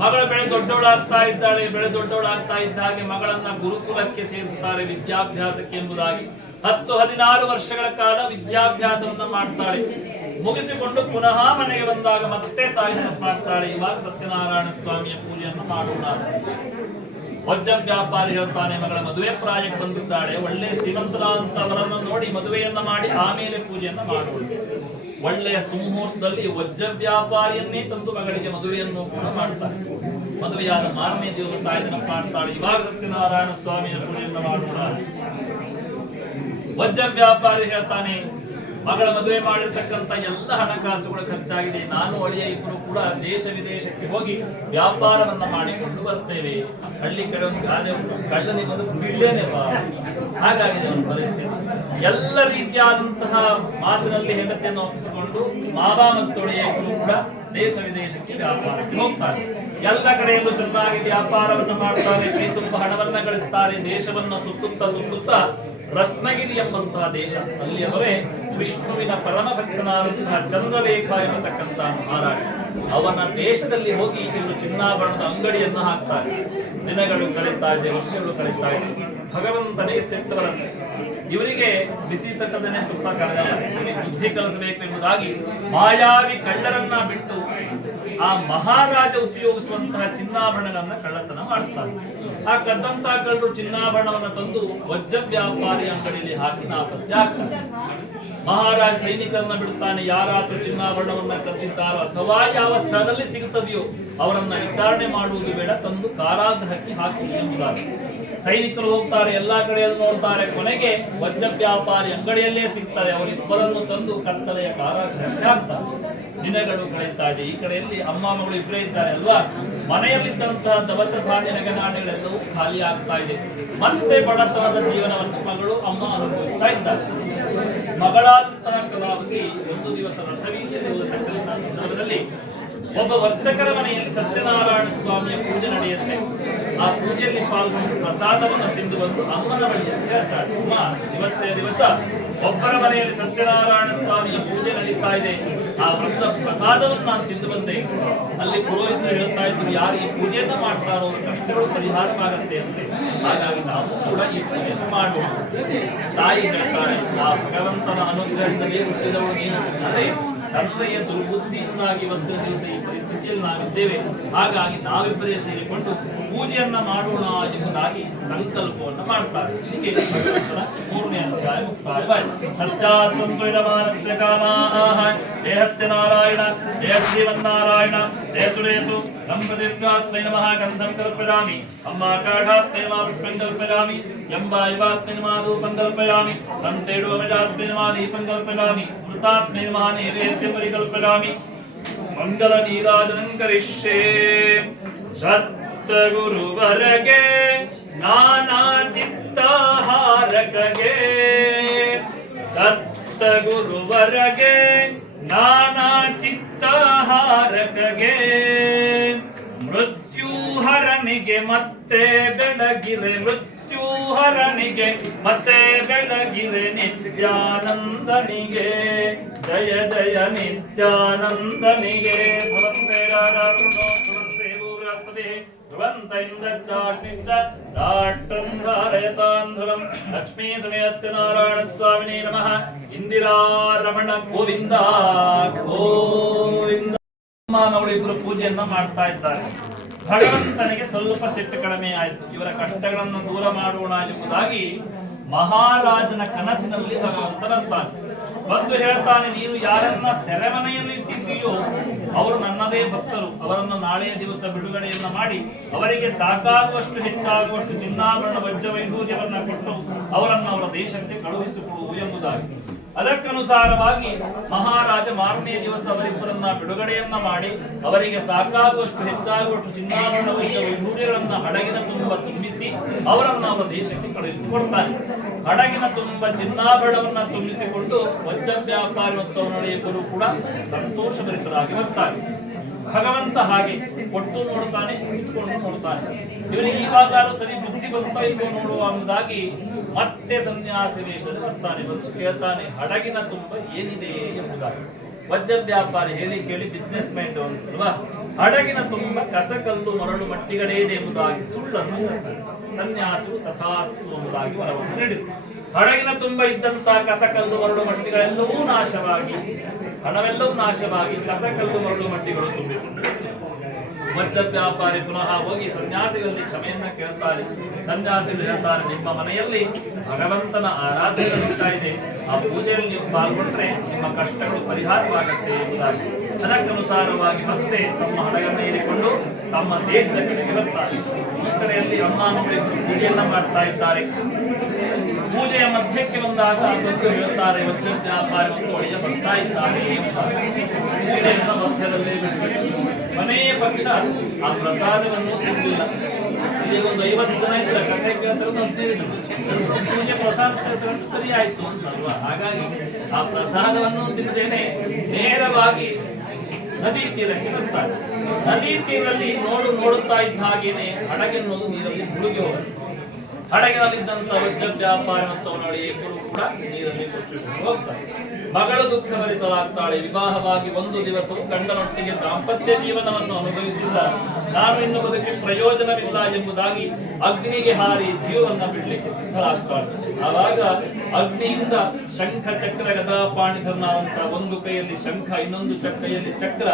ಮಗಳು ಬೆಳೆ ದೊಡ್ಡವಳಾಗ್ತಾ ಇದ್ದಾಳೆ. ಬೆಳೆ ದೊಡ್ಡವಳಾಗ್ತಾ ಇದ್ದ ಹಾಗೆ ಮಗಳನ್ನ ಗುರುಕುಲಕ್ಕೆ ಸೇರಿಸ್ತಾರೆ ವಿದ್ಯಾಭ್ಯಾಸಕ್ಕೆ ಎಂಬುದಾಗಿ. 10-16 ವರ್ಷಗಳ ಕಾಲ ವಿದ್ಯಾಭ್ಯಾಸವನ್ನ ಮಾಡ್ತಾಳೆ. ಮುಗಿಸಿಕೊಂಡು ಪುನಃ ಮನೆಗೆ ಬಂದಾಗ ಮತ್ತೆ ತಾಯಿ ನೆನಪು ಮಾಡ್ತಾಳೆ, ಇವಾಗ ಸತ್ಯನಾರಾಯಣ ಸ್ವಾಮಿಯ ಪೂಜೆಯನ್ನು ಮಾಡೋಣ. ವಜ್ರ ವ್ಯಾಪಾರಿ ಹೇಳ್ತಾನೆ, ಮಗಳ ಮದುವೆ ಪ್ರಾಯಕ್ಕೆ ಬಂದಿದ್ದಾಳೆ, ಒಳ್ಳೆ ಶ್ರೀಮಂತರಾದಂತವರನ್ನು ನೋಡಿ ಮದುವೆಯನ್ನ ಮಾಡಿ ಆಮೇಲೆ ಪೂಜೆಯನ್ನ ಮಾಡೋಣ. ಒಳ್ಳೆಯ ಸುಮುಹೂರ್ತದಲ್ಲಿ ವಜ್ರ ವ್ಯಾಪಾರಿಯನ್ನೇ ತಂದು ಮಗಳಿಗೆ ಮದುವೆಯನ್ನು ಕೂಡ ಮಾಡ್ತಾರೆ. ಮದುವೆಯಾದ ಮಾರನೇ ದಿವಸ ತಾಯಿ ನೆನಪು ಮಾಡ್ತಾಳೆ, ಇವಾಗ ಸತ್ಯನಾರಾಯಣ ಸ್ವಾಮಿಯ ಪೂಜೆಯನ್ನು ಮಾಡೋಣ. ವಜ್ರ ವ್ಯಾಪಾರಿ ಹೇಳ್ತಾನೆ, ಮಗಳ ಮದುವೆ ಮಾಡಿರ್ತಕ್ಕಂಥ ಎಲ್ಲ ಹಣಕಾಸುಗಳು ಖರ್ಚಾಗಿದೆ. ನಾನು ಅಳಿಯ ಇಬ್ಬರು ಕೂಡ ದೇಶ ವಿದೇಶಕ್ಕೆ ಹೋಗಿ ವ್ಯಾಪಾರವನ್ನ ಮಾಡಿಕೊಂಡು ಬರ್ತೇವೆ. ಹಳ್ಳಿ ಕಡೆ ಒಂದು ಗಾದೆ ಉಂಟು, ಕಳ್ಳನಿ ಬಂದು ಬೀಳೇನೆವಾ, ಹಾಗಾಗಿದೆ ಒಂದು ಪರಿಸ್ಥಿತಿ. ಎಲ್ಲ ರೀತಿಯಾದಂತಹ ಮಾತಿನಲ್ಲಿ ಹೆಂಡತಿಯನ್ನು ಒಪ್ಪಿಸಿಕೊಂಡು ಮಾವ ಮತ್ತು ಅಳಿಯ ಇಬ್ಬರು ಕೂಡ ದೇಶ ವಿದೇಶಕ್ಕೆ ವ್ಯಾಪಾರಕ್ಕೆ ಹೋಗ್ತಾರೆ. ಎಲ್ಲ ಕಡೆಯಲ್ಲೂ ಚೆನ್ನಾಗಿ ವ್ಯಾಪಾರವನ್ನು ಮಾಡ್ತಾರೆ, ಕೈ ತುಂಬ ಹಣವನ್ನ ಗಳಿಸ್ತಾರೆ. ದೇಶವನ್ನ ಸುತ್ತುತ್ತಾ ರತ್ನಗಿರಿ ಎಂಬಂತಹ ದೇಶ, ಅಲ್ಲಿಯವರೇ ವಿಷ್ಣುವಿನ ಪರಮ ಭಕ್ತನಾದಂತಹ ಚಂದ್ರಲೇಖ ಎನ್ನತಕ್ಕಂತಹ ಮಹಾರಾಜ, ಅವನ ದೇಶದಲ್ಲಿ ಹೋಗಿ ಇವರು ಚಿನ್ನಾಭರಣದ ಅಂಗಡಿಯನ್ನು ಹಾಕ್ತಾರೆ. ದಿನಗಳು ಕಳೀತಾ ಇದೆ, ವರ್ಷಗಳು ಕಳೀತಾ ಇದೆ. ಭಗವಂತನಿಗೆ ಸಿಟ್ಟವರಂತೆ. ಇವರಿಗೆ ಬಿಸಿ ತಟ್ಟದನೆ ತುಪ್ಪ ಕಳೆದಲ್ಲ, ಬುದ್ಧಿ ಕಲಿಸಬೇಕೆಂಬುದಾಗಿ ಮಾಯಾವಿ ಕಳ್ಳರನ್ನ ಬಿಟ್ಟು ಆ ಮಹಾರಾಜ ಉಪಯೋಗಿಸುವಂತಹ ಚಿನ್ನಾಭರಣಗಳನ್ನ ಕಳ್ಳತನ ಮಾಡಿಸ್ತಾರೆ. ಆ ಕದ್ದಂತಹ ಕಳ್ಳರು ಚಿನ್ನಾಭರಣವನ್ನು ತಂದು ವಜ್ರ ವ್ಯಾಪಾರಿ ಅಂಗಡಿಯಲ್ಲಿ ಹಾಕಿ ನಾಪತ್ತೆ ಆಗ್ತಾರೆ. ಮಹಾರಾಜ ಸೈನಿಕರನ್ನ ಬಿಡುತ್ತಾನೆ. ಯಾರಾದ್ರೂ ಚಿನ್ನಾಭರಣವನ್ನ ಕದ್ದಿದ್ದಾರೋ ಅಥವಾ ಯಾವ ಸ್ಥಳದಲ್ಲಿ ಸಿಗುತ್ತದೆಯೋ ಅವರನ್ನ ವಿಚಾರಣೆ ಮಾಡುವುದು ಬೇಡ, ತಂದು ಕಾರಾಗೃಹಕ್ಕೆ ಹಾಕಿ ಎಂಬುದಾಗಿ ಸೈನಿಕರು ಹೋಗ್ತಾರೆ. ಎಲ್ಲಾ ಕಡೆಯಲ್ಲಿ ನೋಡ್ತಾರೆ. ಕೊನೆಗೆ ವಜ್ರ ವ್ಯಾಪಾರಿ ಅಂಗಡಿಯಲ್ಲೇ ಸಿಗ್ತಾರೆ. ಅವರಿಬ್ಬರನ್ನು ತಂದು ಕತ್ತಲೆಯ ಕಾರಾಗೃಹಕ್ಕೆ ಹಾಕ್ತಾರೆ. ದಿನಗಳು ಕಳೀತಾ ಇದೆ. ಈ ಕಡೆಯಲ್ಲಿ ಅಮ್ಮ ಮಗಳು ಇಬ್ಬರೇ ಇದ್ದಾರೆ ಅಲ್ವಾ. ಮನೆಯಲ್ಲಿದ್ದಂತಹ ದವಸ ಧಾನ್ಯ ನಗನಾಡಿಗಳೆಲ್ಲವೂ ಖಾಲಿ ಆಗ್ತಾ ಇದೆ. ಮತ್ತೆ ಬಡತನದ ಜೀವನವನ್ನು ಮಗಳು ಅಮ್ಮ ಅನುಭವಿಸ್ತಾ ಇದ್ದಾರೆ. ಮಗಳಾದಂತಹ ಕಲಾವತಿ ಒಂದು ದಿವಸ ರಥವೀದಿಯಲ್ಲಿ ಹೋಗತಕ್ಕಂತಹ ಸಂದರ್ಭದಲ್ಲಿ ಒಬ್ಬ ವರ್ತಕರ ಮನೆಯಲ್ಲಿ ಸತ್ಯನಾರಾಯಣ ಸ್ವಾಮಿಯ ಪೂಜೆ ನಡೆಯುತ್ತೆ. ಆ ಪೂಜೆಯಲ್ಲಿ ಪಾಲ್ಗೊಂಡು ಪ್ರಸಾದವನ್ನು ತಿಂದು ಬಂದು ಅಮ್ಮನ ಬಳಿಯಲ್ಲಿ ಹೇಳ್ತಾರೆ, ಅಮ್ಮ ಇವತ್ತೇ ದಿವಸ ಒಬ್ಬರ ಮನೆಯಲ್ಲಿ ಸತ್ಯನಾರಾಯಣ ಸ್ವಾಮಿಯ ಪೂಜೆ ನಡೀತಾ ಇದೆ, ಆ ವ್ರತದ ಪ್ರಸಾದವನ್ನು ನಾನು ತಿಂದು ಬಂದೆ. ಅಲ್ಲಿ ಪುರೋಹಿತರು ಹೇಳ್ತಾ ಇದ್ರು, ಯಾರು ಈ ಪೂಜೆಯನ್ನ ಮಾಡ್ತಾರೋ ಅವರ ಕಷ್ಟಗಳು ಪರಿಹಾರವಾಗತ್ತೆ ಅಂತೆ. ಹಾಗಾಗಿ ನಾವು ಕೂಡ ಈ ಪೂಜೆಯನ್ನು ಮಾಡೋಣ. ತಾಯಿ ಹೇಳ್ತಾಳೆ, ಆ ಭಗವಂತನ ಅನುಗ್ರಹದಲ್ಲಿ ಹುಟ್ಟಿದವಳು ನೀನು, ಅಂದ್ರೆ ತಂದೆಯ ದುರ್ಬುದ್ಧಿಯಿಂದಾಗಿ ಇವತ್ತಿನ ದಿವಸ ಈ ಪರಿಸ್ಥಿತಿಯಲ್ಲಿ ನಾವಿದ್ದೇವೆ. ಹಾಗಾಗಿ ನಾವಿಬ್ಬರೇ ಸೇರಿಕೊಂಡು ಪೂಜೆಯನ್ನ ಮಾಡೋಣ ಎಂಬುದಾಗಿ ಸಂಕಲ್ಪವನ್ನು ಮಾಡ್ತಾರೆ. ಇಲ್ಲಿಗೆ ಭಗವಂತನ 3ನೇ ಅಧ್ಯಾಯ ಮುಕ್ತಾಯವಾಯಿತು. ಸತ್ಯಾಸಂತುಲಿತಮಾನಸ್ಯ ಕಾಮಾಹ ದೇಹಸ್ಯ ನಾರಾಯಣ ದೇಹ ಶ್ರೀಮನ್ನಾರಾಯಣ ದೇಹಸುರೇತು ದಂಪತಿರ್ಗಾತ್ಮೈ ನಮಃ ಗಂಧಂ ಕಲ್ಪಯಾಮಿ ಅಮ್ಮ ಕಾಢಾತ್ಮೈ ನಮಃ ಪುಷ್ಪಂ ಕಲ್ಪಯಾಮಿ ಎಂಬಾಯವಾತ್ಮೈ ನಮಃ ಧೂಪಂ ಕಲ್ಪಯಾಮಿ ರಂತೇಡುವಮಜಾತ್ಮೈ ನಮಃ ದೀಪಂ ಕಲ್ಪಯಾಮಿ ಮೃತಾಸ್ಮೈ ನಮಃ ನೈವೇದ್ಯಂ ಪರಿಕಲ್ಪಯಾಮಿ ಮಂಗಲ ನೀರಾಜನಂ ಕರಿಷ್ಯೆ. ಗುರುವರಗೆ ನಾನಾ ಚಿತ್ತಹಾರಕಗೆ ದತ್ತ ಗುರುವರಗೆ ನಾನಾ ಚಿತ್ತಹಾರಕಗೆ ಮೃತ್ಯುಹರನಿಗೆ ಮತ್ತೆ ಬೆಳಗಿರೆ ಮೃತ್ಯುಹರನಿಗೆ ಮತ್ತೆ ಬೆಳಗಿರೆ ನಿತ್ಯಾನಂದನಿಗೆ ಜಯ ಜಯ ನಿತ್ಯಾನಂದನಿಗೆ ಲಕ್ಷ್ಮೀ ಸಮೇತ ನಾರಾಯಣ ಸ್ವಾಮಿನೇ ನಮಃ. ಇಂದಿರಾರಮಣ ಗೋವಿಂದ ಗೋವಿಂದ. ಅವಳಿಬ್ಬರು ಪೂಜೆಯನ್ನ ಮಾಡ್ತಾ ಇದ್ದಾರೆ. ಭಗವಂತನಿಗೆ ಸ್ವಲ್ಪ ಸಿಟ್ಟು ಕಡಿಮೆ ಆಯಿತು. ಇವರ ಕಷ್ಟಗಳನ್ನು ದೂರ ಮಾಡೋಣ ಎಂಬುದಾಗಿ ಮಹಾರಾಜನ ಕನಸಿನಲ್ಲಿ ಭಗವಂತ ಬರ್ತಾನೆ. ಬಂದು ಹೇಳ್ತಾನೆ, ನೀನು ಯಾರನ್ನ ಸೆರೆಮನೆಯಲ್ಲಿ ಇಟ್ಟಿದ್ದೀಯೋ ಅವರು ನನ್ನದೇ ಭಕ್ತರು. ಅವರನ್ನು ನಾಳೆಯ ದಿವಸ ಬಿಡುಗಡೆಯನ್ನ ಮಾಡಿ ಅವರಿಗೆ ಸಾಕಾಗುವಷ್ಟು ಹೆಚ್ಚಾಗುವಷ್ಟು ಚಿನ್ನಾಭರಣ ವಜ್ರ ವೈಢೂರ್ಯವನ್ನ ಕೊಟ್ಟು ಅವರನ್ನು ಅವರ ದೇಶಕ್ಕೆ ಕಳುಹಿಸಿಕೊಡುವು ಎಂಬುದಾಗಿ. ಅದಕ್ಕನುಸಾರವಾಗಿ ಮಹಾರಾಜ 4ನೇ ದಿವಸ ಅವರಿಬ್ಬರನ್ನ ಬಿಡುಗಡೆಯನ್ನ ಮಾಡಿ ಅವರಿಗೆ ಸಾಕಾಗುವಷ್ಟು ಹೆಚ್ಚಾಗುವಷ್ಟು ಚಿನ್ನಾಭರಣ ವಜ್ರ ವೈಢೂರ್ಯಗಳನ್ನ ಹಡಗಿನ ತುಂಬ ತುಂಬಿಸಿ ಅವರನ್ನು ಅವರ ದೇಶಕ್ಕೆ ಕಳುಹಿಸಿಕೊಡ್ತಾನೆ. ಹಡಗಿನ ತುಂಬ ಚಿನ್ನಾಭರಣವನ್ನ ತುಂಬಿಸಿಕೊಂಡು ವಜ್ರ ವ್ಯಾಪಾರಿ ಮತ್ತು ಅವನೊಡೆಯರು ಕೂಡ ಸಂತೋಷಭರಿತರಾಗಿ ಬರ್ತಾರೆ. ಭಗವಂತ ಹಾಗೆ ಕೊಟ್ಟು ನೋಡ್ತಾನೆ, ಇಟ್ಕೊಂಡು ನೋಡ್ತಾನೆ. ಇವರಿಗೆ ಇವಾಗಾದ್ರೂ ಸರಿ ಬುದ್ಧಿ ಬಂತಾ ಇಲ್ವೋ ನೋಡುವ ಎಂಬುದಾಗಿ ಮತ್ತೆ ಸನ್ಯಾಸಿ ವೇಷದಲ್ಲಿ ಬರ್ತಾನೆ. ಬಂದು ಕೇಳ್ತಾನೆ, ಹಡಗಿನ ತುಂಬ ಏನಿದೆ ಎಂಬುದಾಗಿ. ವಜ್ರ ವ್ಯಾಪಾರಿ ಹೇಳಿ ಕೇಳಿ ಬಿಸ್ನೆಸ್ ಮೈಂಡ್ ಅಲ್ವಾ. ಹಡಗಿನ ತುಂಬ ಕಸಕಲ್ಲು ಮರಳು ಮಟ್ಟಿಗಳೇ ಇದೆ ಎಂಬುದಾಗಿ ಸುಳ್ಳನ್ನು ಹೇಳ್ತಾನೆ. ಸನ್ಯಾಸಿಗಳು ತಥಾಸ್ತು ಎಂಬುದಾಗಿ ವರವನ್ನು ನೀಡಿದರು. ಹಡಗಿನ ತುಂಬ ಇದ್ದಂತಹ ಕಸಕಲ್ಲು ಮರಳು ಮಟ್ಟಿಗಳೆಲ್ಲವೂ ನಾಶವಾಗಿ, ಹಣವೆಲ್ಲವೂ ನಾಶವಾಗಿ ಕಸಕಲ್ಲು ಮರಳು ಮಟ್ಟಿಗಳು ತುಂಬಿಕೊಂಡು ವಜ್ರ ವ್ಯಾಪಾರಿ ಪುನಃ ಹೋಗಿ ಸನ್ಯಾಸಿಗಳಲ್ಲಿ ಕ್ಷಮೆಯನ್ನ ಕೇಳ್ತಾರೆ. ಸನ್ಯಾಸಿಗಳು ಹೇಳ್ತಾರೆ, ನಿಮ್ಮ ಮನೆಯಲ್ಲಿ ಭಗವಂತನ ಆರಾಧನೆ ನಡೀತಾ ಇದೆ, ಆ ಪೂಜೆಯಲ್ಲಿ ನೀವು ಪಾಲ್ಗೊಂಡ್ರೆ ನಿಮ್ಮ ಕಷ್ಟಗಳು ಪರಿಹಾರವಾಗತ್ತೆ ಎಂಬುದಾಗಿ ಅದಕ್ಕನುಸಾರವಾಗಿ ಮತ್ತೆ ತಮ್ಮ ಹಡಗನ್ನು ಏರಿಕೊಂಡು ತಮ್ಮ ದೇಶದ ಕಡೆಗೆ ಬರ್ತಾರೆ. ಈ ಕಡೆಯಲ್ಲಿ ಅಮ್ಮ ಮಕ್ಕಳಿಗೆ ಪೂಜೆಯನ್ನ ಮಾಡ್ತಾ ಇದ್ದಾರೆ. ಪೂಜೆಯ ಮಧ್ಯಕ್ಕೆ ಬಂದಾಗ ಬಂದು ಹೇಳ್ತಾರೆ ವಜ್ರ ವ್ಯಾಪಾರಿ ಮತ್ತು ಒಡೆಯ ಬರ್ತಾ ಇದ್ದಾರೆ ಪೂಜೆಯಿಂದ ಮಧ್ಯದಲ್ಲೇ ಬಿಡಬೇಕು. ಕೊನೆಯ ಪಕ್ಷ ಆ ಪ್ರಸಾದವನ್ನು ತಿನ್ನಲಿಲ್ಲ. ಈಗ ಒಂದು 50 ಜನ ಇದ್ರೆ ಕಥೆ ಕೇಳ್ತಾರೆ 15 ಜನ ಪೂಜೆ ಪ್ರಸಾದ ಸರಿ ಆಯ್ತು ಅಂತಲ್ವಾ. ಹಾಗಾಗಿ ಆ ಪ್ರಸಾದವನ್ನು ತಿನ್ನದೇನೆ ನೇರವಾಗಿ ನದಿ ತೀರಕ್ಕೆ ಬರ್ತಾರೆ. ನದಿ ತೀರಲ್ಲಿ ನೋಡುತ್ತಾ ಇದ್ದ ಹಾಗೇನೆ ಹಡಗೆನ್ನೋದು ನೀರಲ್ಲಿ ಮುಳುಗಿ ಹೋಗುತ್ತೆ. ಹಡಗಿನಲ್ಲಿದ್ದಂತ ವಜ್ರ ವ್ಯಾಪಾರ ಮತ್ತು ಅವನ ಇಬ್ಬರು ಕೂಡ ನೀರಲ್ಲಿ ಕೊಚ್ಚಿಕೊಂಡು ಹೋಗ್ತಾರೆ. ಮಗಳು ದುಃಖಭರಿತಳಾಗ್ತಾಳೆ. ವಿವಾಹವಾಗಿ 1 ದಿವಸವೂ ಗಂಡನೊಟ್ಟಿಗೆ ದಾಂಪತ್ಯ ಜೀವನವನ್ನು ಅನುಭವಿಸಿಲ್ಲ. ನಾನು ಇನ್ನು ಬದುಕಿ ಪ್ರಯೋಜನವಿಲ್ಲ ಎಂಬುದಾಗಿ ಅಗ್ನಿಗೆ ಹಾರಿ ಜೀವವನ್ನ ಬಿಡಲಿಕ್ಕೆ ಸಿದ್ಧಳಾಗ್ತಾಳೆ. ಆವಾಗ ಅಗ್ನಿಯಿಂದ ಶಂಖ ಚಕ್ರ ಗದಾ ಪಾಣಿಧರನಾದಂತ ಒಂದು ಕೈಯಲ್ಲಿ ಶಂಖ, ಇನ್ನೊಂದು ಕೈಯಲ್ಲಿ ಚಕ್ರ,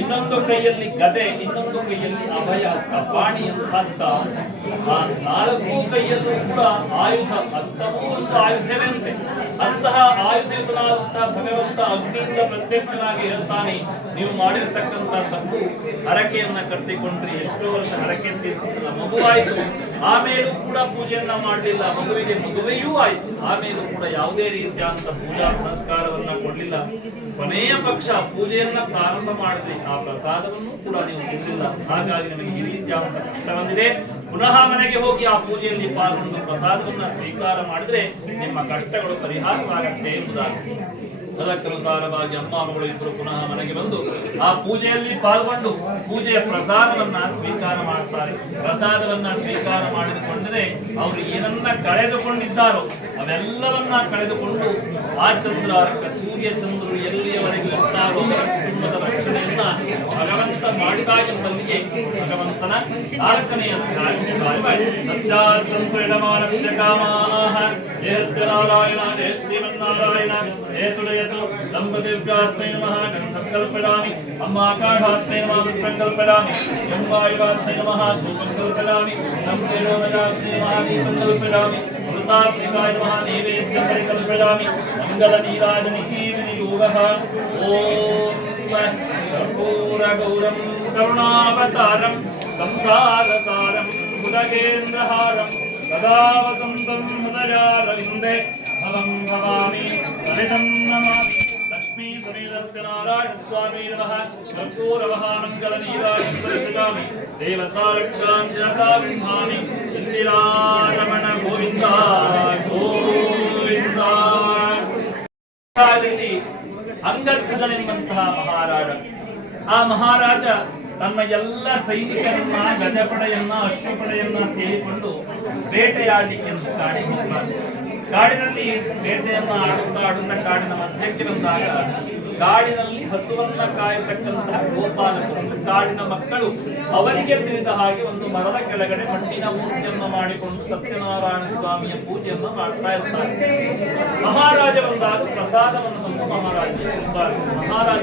ಇನ್ನೊಂದು ಕೈಯಲ್ಲಿ ಗದೆ, ಇನ್ನೊಂದು ಕೈಯಲ್ಲಿ ಅಭಯ ಹಸ್ತ, ಪಾಣಿ ಹಸ್ತ, ಆ 4 ಕೈಯಲ್ಲೂ ಕೂಡ ಆಯುಧ, ಹಸ್ತವೂ ಒಂದು ಆಯುಧವೇ ಅಂತೆ. ಅಂತಹ ಆಯುಧನಾದಂತಹ ಭಗವಂತ ಅಗ್ನಿಯಿಂದ ಪ್ರತ್ಯಕ್ಷನಾಗಿ ಹೇಳ್ತಾನೆ, ನೀವು ಮಾಡಿರತಕ್ಕಂತ ತಪ್ಪು ಹರಕೆಯನ್ನ ಕಟ್ಟಿಕೊಂಡ್ರಿ, ಎಷ್ಟೋ ವರ್ಷ ಹರಕೆ ತೀರ್ತಿಲ್ಲ, ಮಗುವಾಯಿತು, ಆಮೇಲೂ ಕೂಡ ಪೂಜೆಯನ್ನ ಮಾಡಲಿಲ್ಲ, ಮಗುವಿಗೆ ಮದುವೆಯೂ ಆಯಿತು, ಆಮೇಲೂ ಕೂಡ ಯಾವುದೇ ರೀತಿಯಾದಂತ ಪೂಜಾ ಪುನಸ್ಕಾರವನ್ನ ಕೊಡ್ಲಿಲ್ಲ. ಕೊನೆಯ ಪಕ್ಷ ಪೂಜೆಯನ್ನ ಪ್ರಾರಂಭ ಮಾಡಿದ್ರಿ, ಆ ಪ್ರಸಾದವನ್ನು ಕೂಡ ನೀವು ತಿನ್ನಲಿಲ್ಲ. ಹಾಗಾಗಿ ನಿಮಗೆ ಈ ರೀತಿಯಾದಂತ ಕಷ್ಟ ಬಂದಿದೆ. ಪುನಃ ಮನೆಗೆ ಹೋಗಿ ಆ ಪೂಜೆಯಲ್ಲಿ ಪಾಲ್ಗೊಂಡು ಪ್ರಸಾದವನ್ನ ಸ್ವೀಕಾರ ಮಾಡಿದ್ರೆ ನಿಮ್ಮ ಕಷ್ಟಗಳು ಪರಿಹಾರವಾಗತ್ತೆ ಎಂಬುದಾಗಿ. ಅದಕ್ಕನುಸಾರವಾಗಿ ಅಮ್ಮ ಮಗಳು ಇಬ್ಬರು ಪುನಃ ಮನೆಗೆ ಬಂದು ಆ ಪೂಜೆಯಲ್ಲಿ ಪಾಲ್ಗೊಂಡು ಪೂಜೆಯ ಪ್ರಸಾದವನ್ನ ಸ್ವೀಕಾರ ಮಾಡ್ತಾರೆ. ಪ್ರಸಾದವನ್ನ ಸ್ವೀಕಾರ ಮಾಡಿದುಕೊಂಡರೆ ಅವರು ಏನನ್ನ ಕಳೆದುಕೊಂಡಿದ್ದಾರೋ ಅವೆಲ್ಲವನ್ನ ಕಳೆದುಕೊಂಡು ಆ ಚಂದ್ರಾರ್ಕ ಸೂರ್ಯ ಚಂದ್ರರು ಎಲ್ಲಿಯವರೆಗೂ ಇರ್ತಾರೋ ಕುಟುಂಬದ ರಕ್ಷಣೆಯನ್ನ ಭಗವಂತ ಮಾಡಿದಾಗೆಂಬಲ್ಲಿಗೆ ಭಗವಂತನ 4ನೇ ಅಧ್ಯಾಯ ಸತ್ಯಾಸಂಪ್ರೇಣಮಾನಸ್ಯ ಕಾಮಾಹ ಜಯತ್ಯನಾರಾಯಣ ಜಯ ಶ್ರೀಮನ್ನಾರಾಯಣ ಜಯತುಡಯತು ದಂಪತಿರ್ಗಾತ್ಮೈ ನಮಃ ಗಂಧಂ ಕಲ್ಪಯಾಮಿ ಅಮ್ಮಾಕಾಶಾತ್ಮೈ ನಮಃ ವೃತ್ತಂ ಕಲ್ಪಯಾಮಿ ಎಂಬಾಯುವಾತ್ಮೈ ನಮಃ ಧೂಪಂ ಕಲ್ಪಯಾಮಿ ನಂಪೇರೋಮಯಾತ್ಮೈ ನಮಃ ದೀಪಂ ಕಲ್ಪಯಾಮಿ ಮೃತಾತ್ಮಿಕಾಯ ನಮಃ ನೈವೇದ್ಯ ಕಲ್ಪಯಾಮಿ ಮಂಗಲ ನೀರಾಜನಿಕೀ ವಿನಿಯೋಗಃ ಓಂ ಕರ್ಪೂರ ಗೌರಂ ಕರುಣಾವತಾರಂ ಸಂಸಾರಸಾರಂ ಮುದಗೇಂದ್ರಹಾರಂ ಸದಾ ವಸಂತಂ ಹೃದಯಾರವಿಂದೆ ಭವಂ ಭವಾಮಿ ಸರಿತಂ ನಮಾಮಿ. ಲಕ್ಷ್ಮೀ ಸಮೇತನಾರಾಯಣ ಸ್ವಾಮಿ ನಮಃ ಕರ್ಪೂರವಹಾನಂ ಗಲನೀರಾಜಂ ದರ್ಶಯಾಮಿ ದೇವತಾ ರಕ್ಷಾಂ ಶಿರಸಾ ವಿಂಧಾಮಿ ಇಂದಿರಾರಮಣ ಗೋವಿಂದ ಗೋವಿಂದ. ಅಂಗಧ್ವಜನೆಂಬಂತಹ ಮಹಾರಾಜ, ಆ ಮಹಾರಾಜ ತನ್ನ ಎಲ್ಲ ಸೈನಿಕರನ್ನ, ಗಜಪಡೆಯನ್ನ, ಅಶ್ವಪಡೆಯನ್ನ ಸೇರಿಕೊಂಡು ಬೇಟೆಯಾಡಲಿಕ್ಕೆ ಎಂದು ಕಾಡಿಗೆ ಹೋಗ್ತಾರೆ. ಕಾಡಿನಲ್ಲಿ ಬೇಟೆಯನ್ನ ಆಡುತ್ತಾ ಕಾಡಿನ ಮಧ್ಯಕ್ಕೆ ಬಂದಾಗ ಕಾಡಿನಲ್ಲಿ ಹಸುವನ್ನ ಕಾಯತಕ್ಕಂತಹ ಗೋಪಾಲಕರು, ಕಾಡಿನ ಮಕ್ಕಳು ಅವರಿಗೆ ತಿಳಿದ ಹಾಗೆ ಒಂದು ಮರದ ಕೆಳಗಡೆ ಮಣ್ಣಿನ ಮೂರ್ತಿಯನ್ನು ಮಾಡಿಕೊಂಡು ಸತ್ಯನಾರಾಯಣ ಸ್ವಾಮಿಯ ಪೂಜೆಯನ್ನು ಮಾಡ್ತಾ ಇರ್ತಾರೆ. ಮಹಾರಾಜ ಬಂದಾಗ ಪ್ರಸಾದವನ್ನು ತಂದು ಮಹಾರಾಜ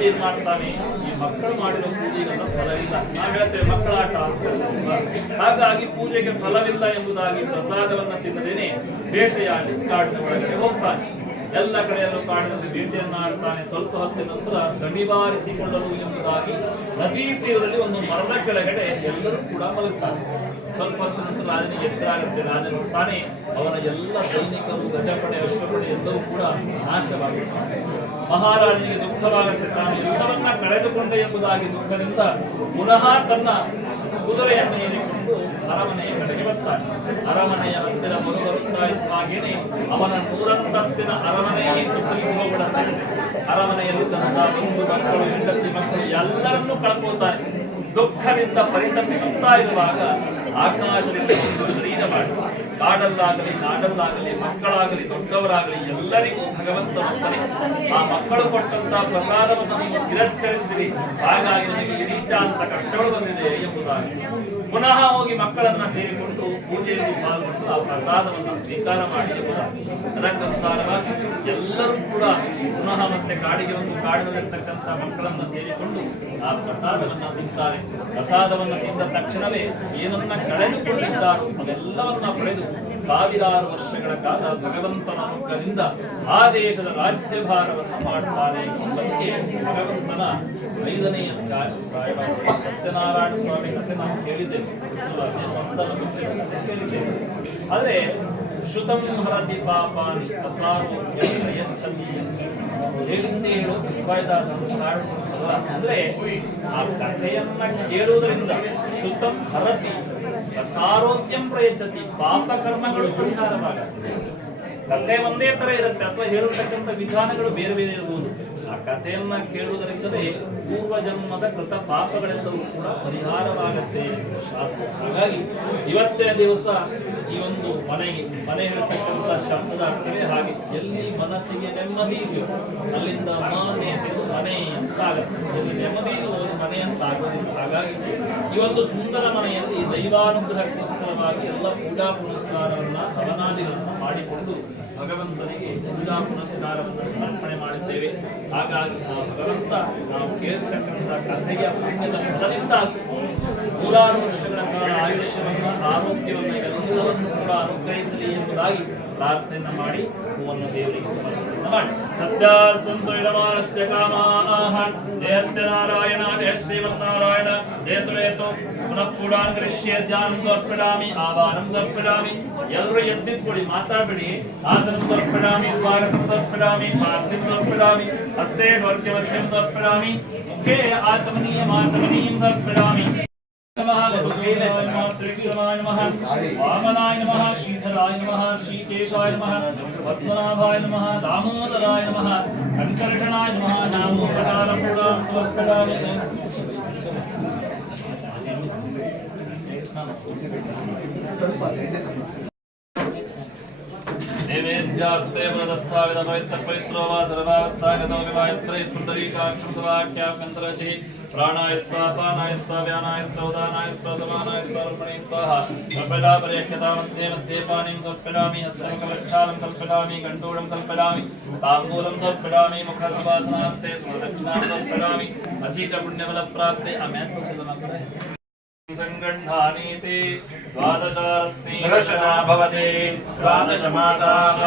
ಏನ್ ಮಾಡ್ತಾನೆ, ಈ ಮಕ್ಕಳು ಮಾಡಿದ ಪೂಜೆಗೆಲ್ಲ ಫಲವಿಲ್ಲ, ನಾವು ಹೇಳ್ತೇವೆ ಮಕ್ಕಳಾಟ ಅಂತ, ಹಾಗಾಗಿ ಪೂಜೆಗೆ ಫಲವಿಲ್ಲ ಎಂಬುದಾಗಿ ಪ್ರಸಾದವನ್ನು ತಿನ್ನದೇನೆ ಬೇಟೆಯಾಡಿ ಕಾಡಿನ ಒಳಗೆ ಹೋಗ್ತಾನೆ. ಎಲ್ಲ ಕಡೆಯಲ್ಲೂ ಕಾಡಿನಲ್ಲಿ ಬೇಟೆಯನ್ನ ಆಡ್ತಾನೆ. ಸ್ವಲ್ಪ ಹೊತ್ತಿನ ನಂತರ ಗಣಿಬಾರಿಸಿಕೊಳ್ಳಲು ಎಂಬುದಾಗಿ ನದಿ ತೀರದಲ್ಲಿ ಒಂದು ಮರದ ಕೆಳಗಡೆ ಎಲ್ಲರೂ ಕೂಡ ಮಲಗುತ್ತಾರೆ. ಸ್ವಲ್ಪ ಹೊತ್ತಿನ ನಂತರ ರಾಜನಿಗೆ ಎಚ್ಚರಾಗುತ್ತೆ. ರಾಜ ನೋಡ್ತಾನೆ, ಅವನ ಎಲ್ಲ ಸೈನಿಕರು, ಗಜಪಡೆ, ಅಶ್ವಪಡೆ ಎಲ್ಲವೂ ಕೂಡ ನಾಶವಾಗುತ್ತಾರೆ. ಮಹಾರಾಜನಿಗೆ ದುಃಖವಾಗುತ್ತೆ, ತಾನು ಎಲ್ಲವನ್ನ ಕಳೆದುಕೊಂಡೆ ಎಂಬುದಾಗಿ ದುಃಖದಿಂದ ಪುನಃ ತನ್ನ ಕುದುರೆಯನ್ನು ಏರಿಕೊಂಡು ಅರಮನೆಯ ಕಡೆಗೆ ಬರ್ತಾನೆ. ಅರಮನೆಯ ಹತ್ತಿರ ಬರುತ್ತಾ ಇದ್ದ ಹಾಗೇನೆ ಅವನ 100 ಅರಮನೆಗೆ ಹೋಗ್ಬಿಡುತ್ತೆ. ಅರಮನೆಯಲ್ಲಿದ್ದಂತ ಬಂಧು ಮಕ್ಕಳು, ಹೆಂಡತಿ ಮಕ್ಕಳು ಎಲ್ಲರನ್ನೂ ಕಳ್ಕೊಳ್ತಾನೆ. ದುಃಖದಿಂದ ಪರಿತಪಿಸುತ್ತಾ ಇರುವಾಗ ಆಕಾಶದಿಂದ ಒಂದು ಶರೀರ ಮಾಡಿ, ಕಾಡಲ್ಲಾಗಲಿ ನಾಡಲ್ಲಾಗಲಿ ಮಕ್ಕಳಾಗಲಿ ದೊಡ್ಡವರಾಗಲಿ ಎಲ್ಲರಿಗೂ ಭಗವಂತ ಆ ಮಕ್ಕಳು ಕೊಟ್ಟಂತ ಪ್ರಸಾದವನ್ನು ನೀವು ತಿರಸ್ಕರಿಸಿದಿರಿ, ಹಾಗಾಗಿ ನನಗೆ ಈ ರೀತಿಯಾದಂತ ಕಷ್ಟಗಳು ಬಂದಿದೆ ಎಂಬುದಾಗಿ ಪುನಃ ಹೋಗಿ ಮಕ್ಕಳನ್ನ ಸೇರಿಕೊಂಡು ಪೂಜೆಯಲ್ಲಿ ಪಾಲ್ಗೊಂಡು ಆ ಪ್ರಸಾದವನ್ನು ಸ್ವೀಕಾರ ಮಾಡಿ ಎಂಬುದಾಗಿ. ಅದಕ್ಕನುಸಾರವಾಗಿ ಎಲ್ಲರೂ ಕೂಡ ಪುನಃ ಮತ್ತೆ ಕಾಡಿಗೆ ಒಂದು ಕಾಡಿನಲ್ಲಿರ್ತಕ್ಕಂಥ ಮಕ್ಕಳನ್ನ ಸೇರಿಕೊಂಡು ಆ ಪ್ರಸಾದವನ್ನ ತಿಂತಾರೆ. ಪ್ರಸಾದವನ್ನು ತಿಂದ ತಕ್ಷಣವೇ ಏನನ್ನ ಕಳೆದುಕೊಂಡಿದ್ದಾರೋ ಅದೆಲ್ಲವನ್ನ ಪಡೆದು ಸಾವಿರಾರು ವರ್ಷಗಳ ಕಾಲ ಭಗವಂತನ ಅನುಗ್ರಹದಿಂದ ಆ ದೇಶದ ರಾಜ್ಯಭಾರವನ್ನು ಮಾಡುತ್ತಾರೆ ಎಂಬುದಕ್ಕೆ ಭಗವಂತನ 5ನೇ ಅಧ್ಯಾಯ ಸತ್ಯನಾರಾಯಣ ಸ್ವಾಮಿ ಕಥೆ ನಾವು ಕೇಳಿದ್ದೇವೆ. ಆದರೆ ಶ್ರುತಂ ಹರತಿ ಪಾಪಾನಿ ತಥಾರೋಗ್ಯಂ ಪ್ರಯಚ್ಛತಿ. ಹೇಳಿಂದ ಹೇಳು ವಿಸ್ಮಯದಾಸ ಅಂದ್ರೆ ಆ ಕಥೆಯನ್ನ ಕೇಳುವುದರಿಂದ ಶ್ರುತಂ ಹರತಿ ತಥಾರೋಗ್ಯಂ ಪ್ರಯಚ್ಛತಿ, ಪಾಪ ಕರ್ಮಗಳು ಪರಿಹಾರವಾಗುತ್ತೆ. ಕಥೆ ಒಂದೇ ತರ ಇರುತ್ತೆ ಅಥವಾ ಹೇಳತಕ್ಕಂಥ ವಿಧಾನಗಳು ಬೇರೆ ಬೇರೆ ಇರಬಹುದು. ಆ ಕಥೆಯನ್ನ ಕೇಳುವುದರಿಂದಲೇ ಪೂರ್ವ ಜನ್ಮದ ಕೃತ ಪಾಪಗಳೆಲ್ಲವೂ ಕೂಡ ಪರಿಹಾರವಾಗುತ್ತೆ ಶಾಸ್ತ್ರ. ಹಾಗಾಗಿ ಇವತ್ತಿನ ದಿವಸ ಈ ಒಂದು ಮನೆ ಹೇಳ್ತಕ್ಕಂಥ ಶಬ್ದದ ಅರ್ಥವೇ ಹಾಗೆ. ಎಲ್ಲಿ ಮನಸ್ಸಿಗೆ ನೆಮ್ಮದಿ ಇದೆಯೋ ಅಲ್ಲಿಂದ ಮನೆ ಅಂತ ಆಗುತ್ತೆ. ಎಲ್ಲಿ ನೆಮ್ಮದಿ ಮನೆ ಅಂತ ಆಗೋದಿಲ್ಲ. ಹಾಗಾಗಿ ಈ ಒಂದು ಸುಂದರ ಮನೆಯಲ್ಲಿ ದೈವಾನುಗ್ರಹಕ್ಕೋಸ್ಕರವಾಗಿ ಎಲ್ಲ ಪೂಜಾ ಪುನಸ್ಕಾರವನ್ನ ಹವನಾದಿಗಳನ್ನ ಮಾಡಿಕೊಂಡು ಭಗವಂತನಿಗೆ ಪೂಜಾ ಪುನಸ್ಕಾರವನ್ನು ಸಮರ್ಪಣೆ ಮಾಡಿದ್ದೇವೆ. ಹಾಗಾಗಿ ಆ ಭಗವಂತ ನಾವು ಕೇಳಿರ್ತಕ್ಕಂಥ ಕಥೆಯ ಪುಣ್ಯದ ಫಲದಿಂದ 100 ವರ್ಷಗಳ ಕಾಲ ಆಯುಷ್ಯವನ್ನು, ಆರೋಗ್ಯವನ್ನು ಎಲ್ಲವನ್ನು ಕೂಡ ಅನುಗ್ರಹಿಸಲಿ ಎಂಬುದಾಗಿ ಪ್ರಾರ್ಥನೆ ಮಾಡಿ ಹೂವನ್ನು ದೇವರಿಗೆ ಸಮರ್ಪಣೆ ಮಾಡಿ. ಸತ್ಯಾಸಂತು ಇಡಮಾನಸ್ಯ ಕಾಮಾಹ ಜಯತ್ಯ ನಾರಾಯಣ ಜಯ ಶ್ರೀಮನ್ನಾರಾಯಣ ಜಯತುರೇತು ಪುನಃ ಪೂಡಾಂಗರಿಷ್ಯ ಧ್ಯಾನ ಸಮರ್ಪಣಾಮಿ ಆವಾಹನಂ ಸಮರ್ಪಣಾಮಿ. ಎಲ್ಲರೂ ಎದ್ದಿಟ್ಕೊಳ್ಳಿ, ಮಾತಾಡಬೇಡಿ. ಆಸನ ಸಮರ್ಪಣಾಮಿ, ಸ್ವಾಗತಂ ಸಮರ್ಪಣಾಮಿ, ಪ್ರಾರ್ಥನೆ ಸಮರ್ಪಣಾಮಿ, ಹಸ್ತೆ ಢೋಲ್ಯಮಧ್ಯಂ ಸಮರ್ಪಣಾಮಿ, ಮುಖೇ ಆಚಮನೀಯಂ ಸಮರ್ಪಣಾಮಿ. त्रिविक्रमाय नमः, वामनाय नमः, श्रीधराय नमः, श्रीकेशाय नमः, पद्मनाभाय नमः, दामोदराय नमः, संकर्षणाय नमः. नामोपकारपूर्णां समर्पयामि. नैवेद्यार्थे व्रतस्थाविद पवित्र पवित्रो वा सर्वावस्थागतो विवाहितप्रयत्पुण्डरीकाक्षं सवाक्याभ्यन्तरचि प्राणाय स्वापानाय स्वाव्यानाय स्वोदानाय स्वसमानाय स्वरूपणे स्वाहा. कल्पलापर्यक्षता मध्ये मध्ये पानीं समर्पयामि, हस्तमुखप्रक्षालं कल्पयामि, कण्ठूरं कल्पयामि, ताम्बूलं समर्पयामि, मुखसुवासनार्थे सुदक्षिणां समर्पयामि. अचिकपुण्यफलप्राप्ते अम्यात्मचलनकरे संगण्डानीति द्वादशारत्नी दर्शना भवति. द्वादशमासाः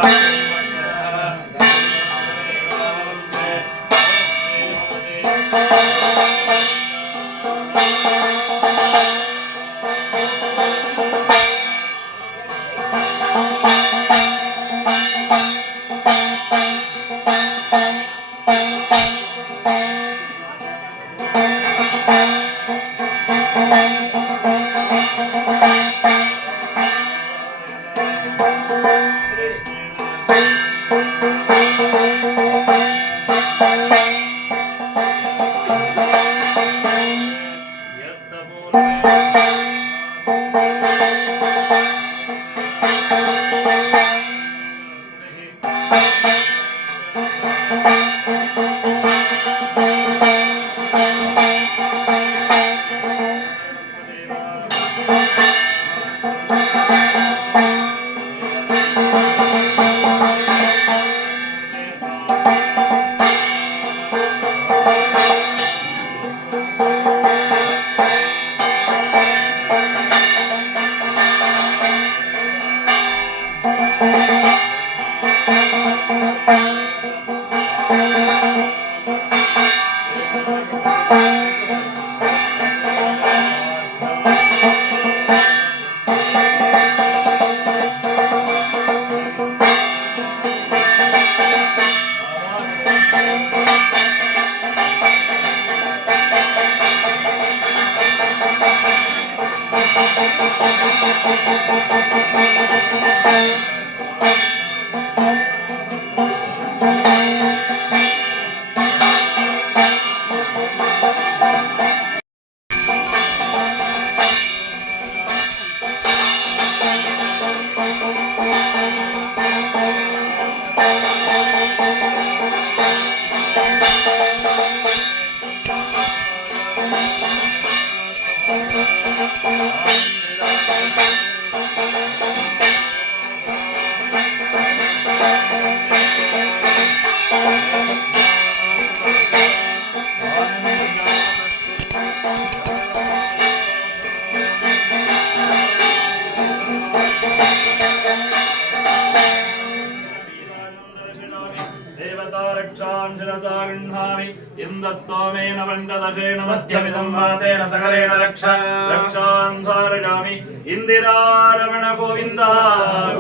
रक्षान् शिरसा गृह्णामि इन्दस्तोमेन वण्डदशेन मध्यमिदं मातेन सकलेन रक्षान् धारयामि इन्दिरारमण गोविन्द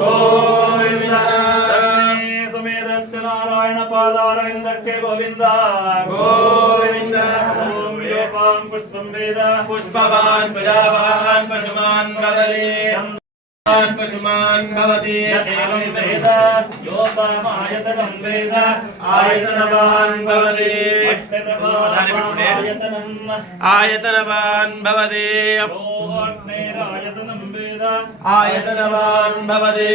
गोविन्द लक्ष्मी समेत नारायण पादारविन्दके गोविन्द गोविन्द ओम योपान् पुष्पं वेद पुष्पवान् प्रजावान् पशुमान् वदले पशुमान् भवति एवं वेद योपामायतनं वेद आयतनवान् भवति आयतनवान् भवति अग्नेरायतनं वेद आयतनवान् भवति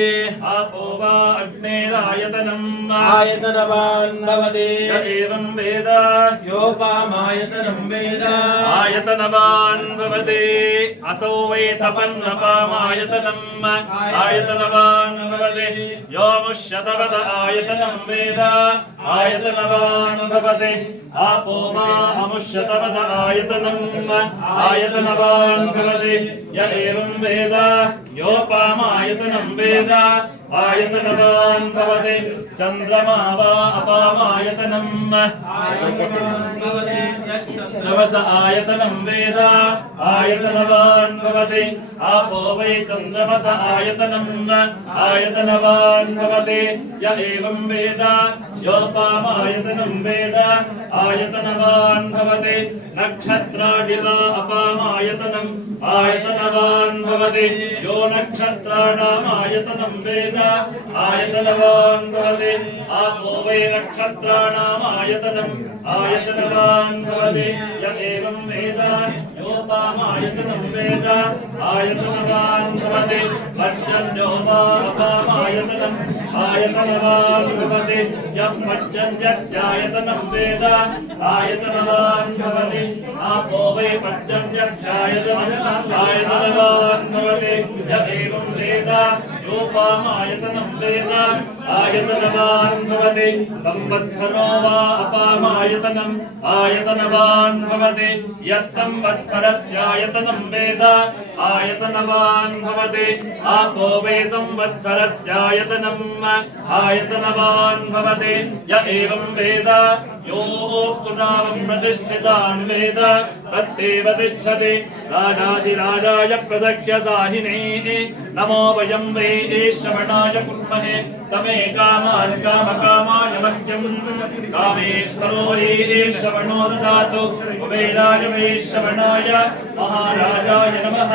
आपो वा अग्नेरायतनम् आयतनवान् भवति एवं वेद योपामायतनं वेद आयतनवान् भवति असौ वै तपन्नपामायतनम् आयतनवान् भवति यो मुष्यतवद आयतनं वेद आयतनवान् भवति आपो वा अमुष्यतवद आयतनम् आयतनवान् भवति य एवं वेद योपामायतनं वेद आयतनवान् भवति चन्द्रमा वा अपामायतनम् नवस आयतनं वेद आयतनवान् भवति आपो वै चन्द्रमस आयतनम् आयतनवान् भवति य एवं वेद योपामायतनं वेद आयतनवान् भवति नक्षत्राणि वा अपामायतनम् आयतनवान् भवति यो नक्षत्राणाम् आयतनं वेद आयतनवान् भवति आपो वै नक्षत्राणाम् आयतनम् आयतनवान् भवति य एवं वेद योपामायतनं वेद आयतनवान् भवति पर्जन्यो वा अपामायतनम् आयतनवान् भवति यः पर्जन्यस्यायतनं वेद आयतनवान् भवति आपो वै पर्जन्यस्यायतनम् आयतनवान् भवति य एवं वेद योपामायतनं वेद आयतनवान् भवति संवत्सरो वा अपामायतनम् आयतनवान् भवति यः संवत्सरस्यायतनं वेद आयतनवान् भवति आपो वै संवत्सरस्यायतनम् आयतनवान् भवति य एवं वेद योऽप्सुनामं प्रतिष्ठितान् वेद तत्तेव तिष्ठति राजाधिराजाय प्रदक्ष्य साहिने नमो वयं वै श्रवणाय कुर्महे समे कामान् कामकामाय मह्यं कामेश्वरो हि श्रवणो ददातु कुबेराय वै श्रवणाय महाराजाय नमः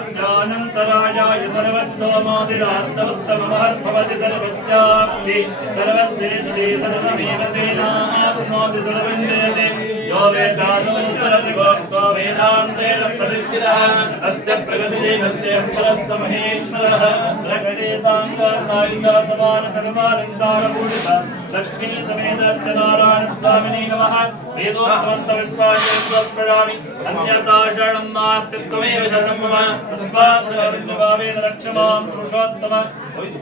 त्रय्यानन्तरायाय सर्वस्तोमोदिरात्तमुत्तममहद्भवति सर्वस्याप्ति सर्वस्येति सर्वमेव तेनाप्नोति सर्वं जयते यो वेदानो सर्वभूतो वेदान्तेन प्रतिष्ठितः अस्य प्रगतिरेकस्य परस्य महेश्वरः प्रगते साङ्गसायिक समान सर्वालङ्कारपूरित लक्ष्मी समेत नारायण स्वामिने नमः वेदोक्तमन्तविश्वासप्रदामि अन्यथा शरणं नास्ति त्वमेव शरणं मम तस्मात् वेद रक्षमां पुरुषोत्तम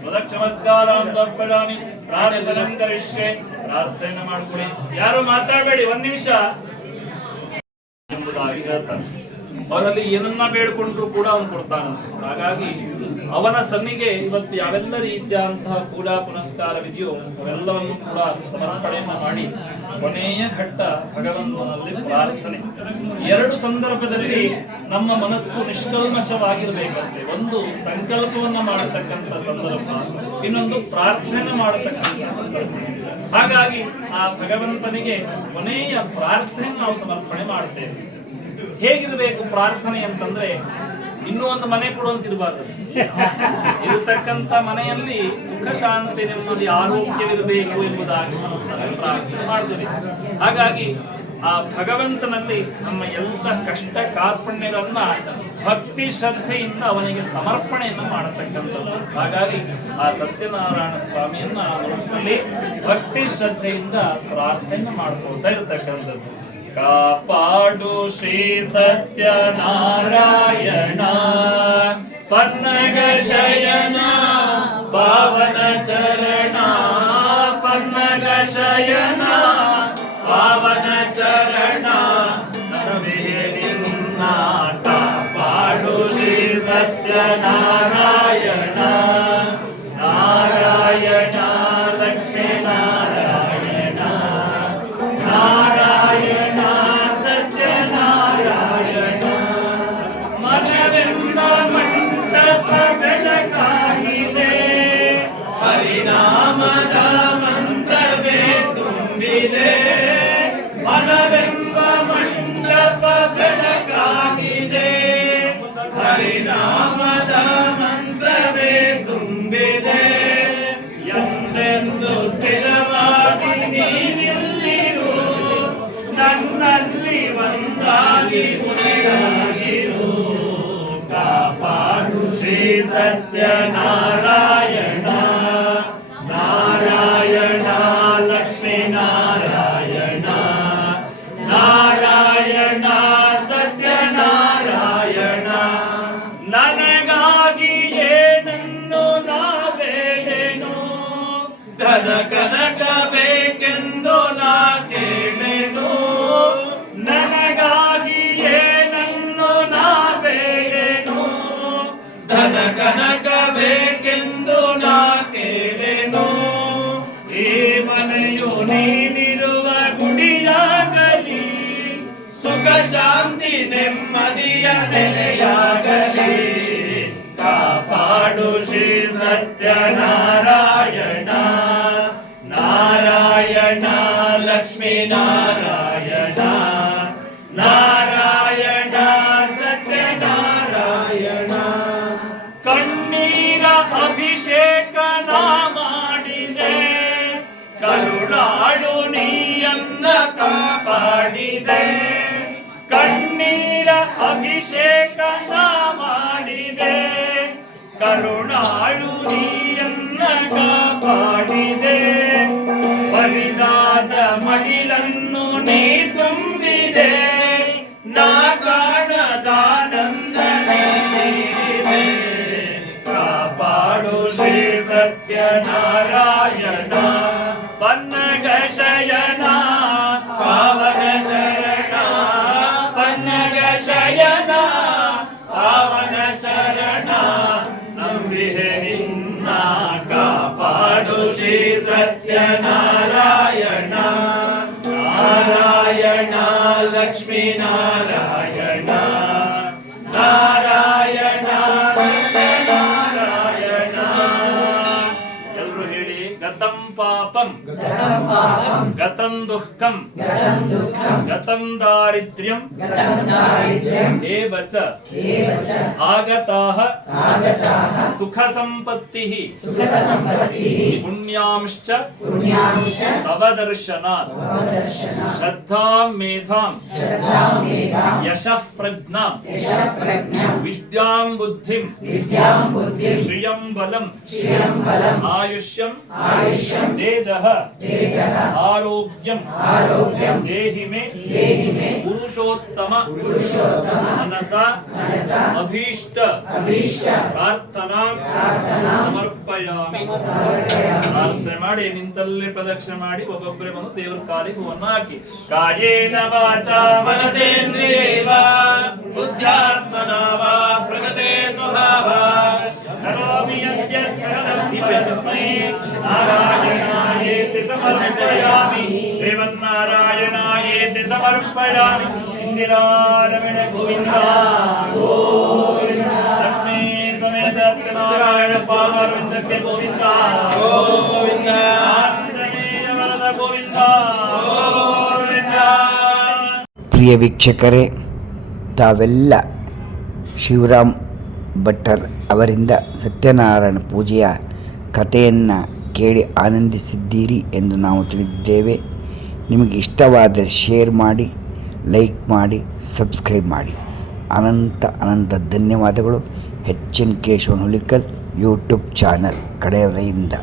प्रदक्षिणमस्कारां समर्पयामि ಪ್ರಾರ್ಥನೆ ಕರಿಷ್ಯೆ ಪ್ರಾರ್ಥನೆ ಮಾಡ್ಕೊಳ್ಳಿ ಯಾರು ಮಾತಾಡಬೇಡಿ ಒಂದು ನಿಮಿಷ ಎಂಬುದಾಗಿ ಹೇಳ್ತಾನೆ ಅವನಲ್ಲಿ ಏನನ್ನ ಬೇಡಿಕೊಂಡ್ರು ಕೂಡ ಅವನು ಕೊಡ್ತಾನಂತೆ ಹಾಗಾಗಿ ಅವನ ಸನ್ನಿಗೆ ಇವತ್ತು ಯಾವೆಲ್ಲ ರೀತಿಯಾದಂತಹ ಪೂಜಾ ಪುನಸ್ಕಾರವಿದೆಯೋ ಅವೆಲ್ಲವನ್ನು ಕೂಡ ಸಮರ್ಪಣೆಯನ್ನ ಮಾಡಿ ಕೊನೆಯ ಘಟ್ಟ ಭಗವಂತನಲ್ಲಿ ಪ್ರಾರ್ಥನೆ ಎರಡು ಸಂದರ್ಭದಲ್ಲಿ ನಮ್ಮ ಮನಸ್ಸು ನಿಷ್ಕಲ್ಮಶವಾಗಿರಬೇಕಂತೆ ಒಂದು ಸಂಕಲ್ಪವನ್ನ ಮಾಡತಕ್ಕಂಥ ಸಂದರ್ಭ ಇನ್ನೊಂದು ಪ್ರಾರ್ಥನೆ ಮಾಡತಕ್ಕಂಥ ಸಂದರ್ಭ ಹಾಗಾಗಿ ಆ ಭಗವಂತನಿಗೆ ಕೊನೆಯ ಪ್ರಾರ್ಥನೆಯನ್ನು ನಾವು ಸಮರ್ಪಣೆ ಮಾಡುತ್ತೇವೆ ಹೇಗಿರಬೇಕು ಪ್ರಾರ್ಥನೆ ಅಂತಂದ್ರೆ ಇನ್ನೂ ಒಂದು ಮನೆ ಕೊಡುವಂತಿರಬಾರ್ದು ಇರತಕ್ಕಂತ ಮನೆಯಲ್ಲಿ ಸುಖ ಶಾಂತಿ ನೆಮ್ಮದಿ ಆರೋಗ್ಯವಿರಬೇಕು ಎಂಬುದಾಗಿ ಮನಸ್ಸನ್ನು ಪ್ರಾರ್ಥನೆ ಮಾಡ್ತೇವೆ ಹಾಗಾಗಿ ಆ ಭಗವಂತನಲ್ಲಿ ನಮ್ಮ ಎಲ್ಲ ಕಷ್ಟ ಕಾರ್ಪಣ್ಯಗಳನ್ನ ಭಕ್ತಿ ಶ್ರದ್ಧೆಯಿಂದ ಅವನಿಗೆ ಸಮರ್ಪಣೆಯನ್ನು ಮಾಡತಕ್ಕಂಥದ್ದು ಹಾಗಾಗಿ ಆ ಸತ್ಯನಾರಾಯಣ ಸ್ವಾಮಿಯನ್ನ ಮನಸ್ಸಿನಲ್ಲಿ ಭಕ್ತಿ ಶ್ರದ್ಧೆಯಿಂದ ಪ್ರಾರ್ಥನೆ ಮಾಡ್ಕೊಳ್ತಾ ಇರತಕ್ಕಂಥದ್ದು ಕಾಪಾಡು ಶ್ರೀ ಸತ್ಯನಾರಾಯಣ ಪನ್ನಗ ಶಯನ ಪಾವನ ಚರಣ ಪನ್ನಗ ಶಯನ ಪಾವನ ಚರಣ ನರವೇರಿನ್ನ ಕಾಪಾಡು ಶ್ರೀ ಸತ್ಯನಾರಾಯಣ ನಾರಾಯಣ ಲಕ್ಷ್ಮೀ ನಾರಾಯಣ ಬಂದಾಗಿ ಮುನಿಯಾಗಿರು ಕಾಪಾಡು ಶ್ರೀ ಸತ್ಯನಾರಾಯಣ ನಾರಾಯಣ ಲಕ್ಷ್ಮೀ ನಾರಾಯಣ ನಾರಾಯಣ ಸತ್ಯನಾರಾಯಣ ನನಗಾಗಿ ಏನನ್ನು ನಾ ಬೇಡೆನು ಧನ ಕನಕ ಬೇಕೆಂದು ನಾ ಕೇಳೆನು ನನಗಾಗಿ ಏನನ್ನು ನಾ ಬೇಡೆನು ಧನ ಕನಕ ಬೇಕೆಂದು ನಾ ಕೇಳೆನು ಈ ಮನೆಯು ನೀನಿರುವ ಗುಡಿಯಾಗಲಿ ಸುಖ ಶಾಂತಿ ನೆಮ್ಮದಿಯ ನೆಲೆಯಾಗಲಿ ಕಾಪಾಡು ಶ್ರೀ ಸತ್ಯನಾರಾಯಣ ನಾರಾಯಣ ಲಕ್ಷ್ಮೀ ನಾರಾಯಣ ನಾರಾಯಣ ಸತ್ಯನಾರಾಯಣ ಕಣ್ಣೀರ ಅಭಿಷೇಕನ ಮಾಡಿದೆ ಕರುಣಾಳು ನೀಯನ್ನ ಕಾಪಾಡಿದೆ ಕಣ್ಣೀರ ಅಭಿಷೇಕನ ಮಾಡಿದೆ ಕರುಣಾಳು ನೀಯನ್ನ ಕಾಪಾಡಿದೆ ಬಲಿದಾದ ಮಡಿಲನ್ನು ನೀ ತುಂಬಿದೆ ನಾ ಕಾಣದಾನಂದ ನೀಡಿದೆ ಕಾಪಾಡು ಶ್ರೀ ಸತ್ಯನಾರಾಯಣ ಪನ್ನಗ ಶಯನ ಪಾವನ ಚರಣ ಪನ್ನಗ ಶಯನ ಪಾವನ ಚರಣ ನಂಬಿಹೆ ನಿನ್ನ ಕಾಪಾಡು ಶ್ರೀ ಸತ್ಯನಾರಾಯಣ ನಾರಾಯಣ ಲಕ್ಷ್ಮೀ ನಾರಾಯಣ ನಾರಾಯಣ ಸತ್ಯನಾರಾಯಣ ಎಲ್ಲರೂ ಹೇಳಿ ಗತಂ ಪಾಪಂ ಗತಂ ದುಃಖಂ ಗತಂ ದಾರಿದ್ರ್ಯಂ ಏವ ಚ ಆಗತಾಃ ಸುಖ ಸಂಪತ್ತಿಃ ಪುಣ್ಯಾಂಶ್ಚ ತವ ದರ್ಶನಾತ್ ಶ್ರದ್ಧಾಂ ಮೇಧಾಂ ಯಶಃ ಪ್ರಜ್ಞಾಂ ವಿದ್ಯಾಂ ಬುದ್ಧಿಂ ಶ್ರಿಯಂ ಬಲಂ ಆಯುಷ್ಯಂ ತೇಜಃ ಆರೋಗ್ಯಂ ದೇಹಿ ಮೇ ಪುರುಷೋತ್ತಮ ಮನಸ ಅಭೀಷ್ಟ ಪ್ರಾರ್ಥನಾ ಸಮರ್ಪಯಾಮಿ ಪ್ರಾರ್ಥನೆ ಮಾಡಿ ನಿಂತಲ್ಲೇ ಪ್ರದಕ್ಷಿಣೆ ಮಾಡಿ ಒಬ್ಬೊಬ್ಬರೇ ಬಂದು ದೇವರ ಕಾಲಿಗೆ ಹೂವನ್ನು ಹಾಕಿ ಕಾಯೇನ ವಾಚಾ ಮನಸೇಂದ್ರಿಯೈವ ಬುದ್ಧ್ಯಾತ್ಮನಾ ವಾ ಪ್ರಕೃತೆ ಸ್ವಭಾವಾತ್ ಕರೋಮಿ ಯದ್ಯತ್ ಸಕಲಂ ತಸ್ಮೈ ನಾರಾಯಣಾಯೇತಿ ಸಮರ್ಪಯಾಮಿ ಶ್ರೀಮನ್ನಾರಾಯಣಾಯೇತಿ ಸಮರ್ಪಯಾಮಿ ಇಂದಿರಾರಮಣ ಗೋವಿಂದ ಗೋವಿಂದ ಲಕ್ಷ್ಮೀ ಸಮೇತ ನಾರಾಯಣ ಪಾದಾರವಿಂದಕ್ಕೆ ಗೋವಿಂದ ಗೋವಿಂದ ಆಂಜನೇಯ ವರದ ಗೋವಿಂದ ಗೋವಿಂದ. ಪ್ರಿಯ ವೀಕ್ಷಕರೇ, ತಾವೆಲ್ಲ ಶಿವರಾಮ್ ಭಟ್ಟರ್ ಅವರಿಂದ ಸತ್ಯನಾರಾಯಣ ಪೂಜೆಯ ಕಥೆಯನ್ನು ಕೇಳಿ ಆನಂದಿಸಿದ್ದೀರಿ ಎಂದು ನಾವು ತಿಳಿದಿದ್ದೇವೆ. ನಿಮಗೆ ಇಷ್ಟವಾದರೆ ಶೇರ್ ಮಾಡಿ, ಲೈಕ್ ಮಾಡಿ, ಸಬ್ಸ್ಕ್ರೈಬ್ ಮಾಡಿ. ಅನಂತ ಧನ್ಯವಾದಗಳು. HN Keshavan Hulikal YouTube channel ಕಡೆಯವರಿಂದ.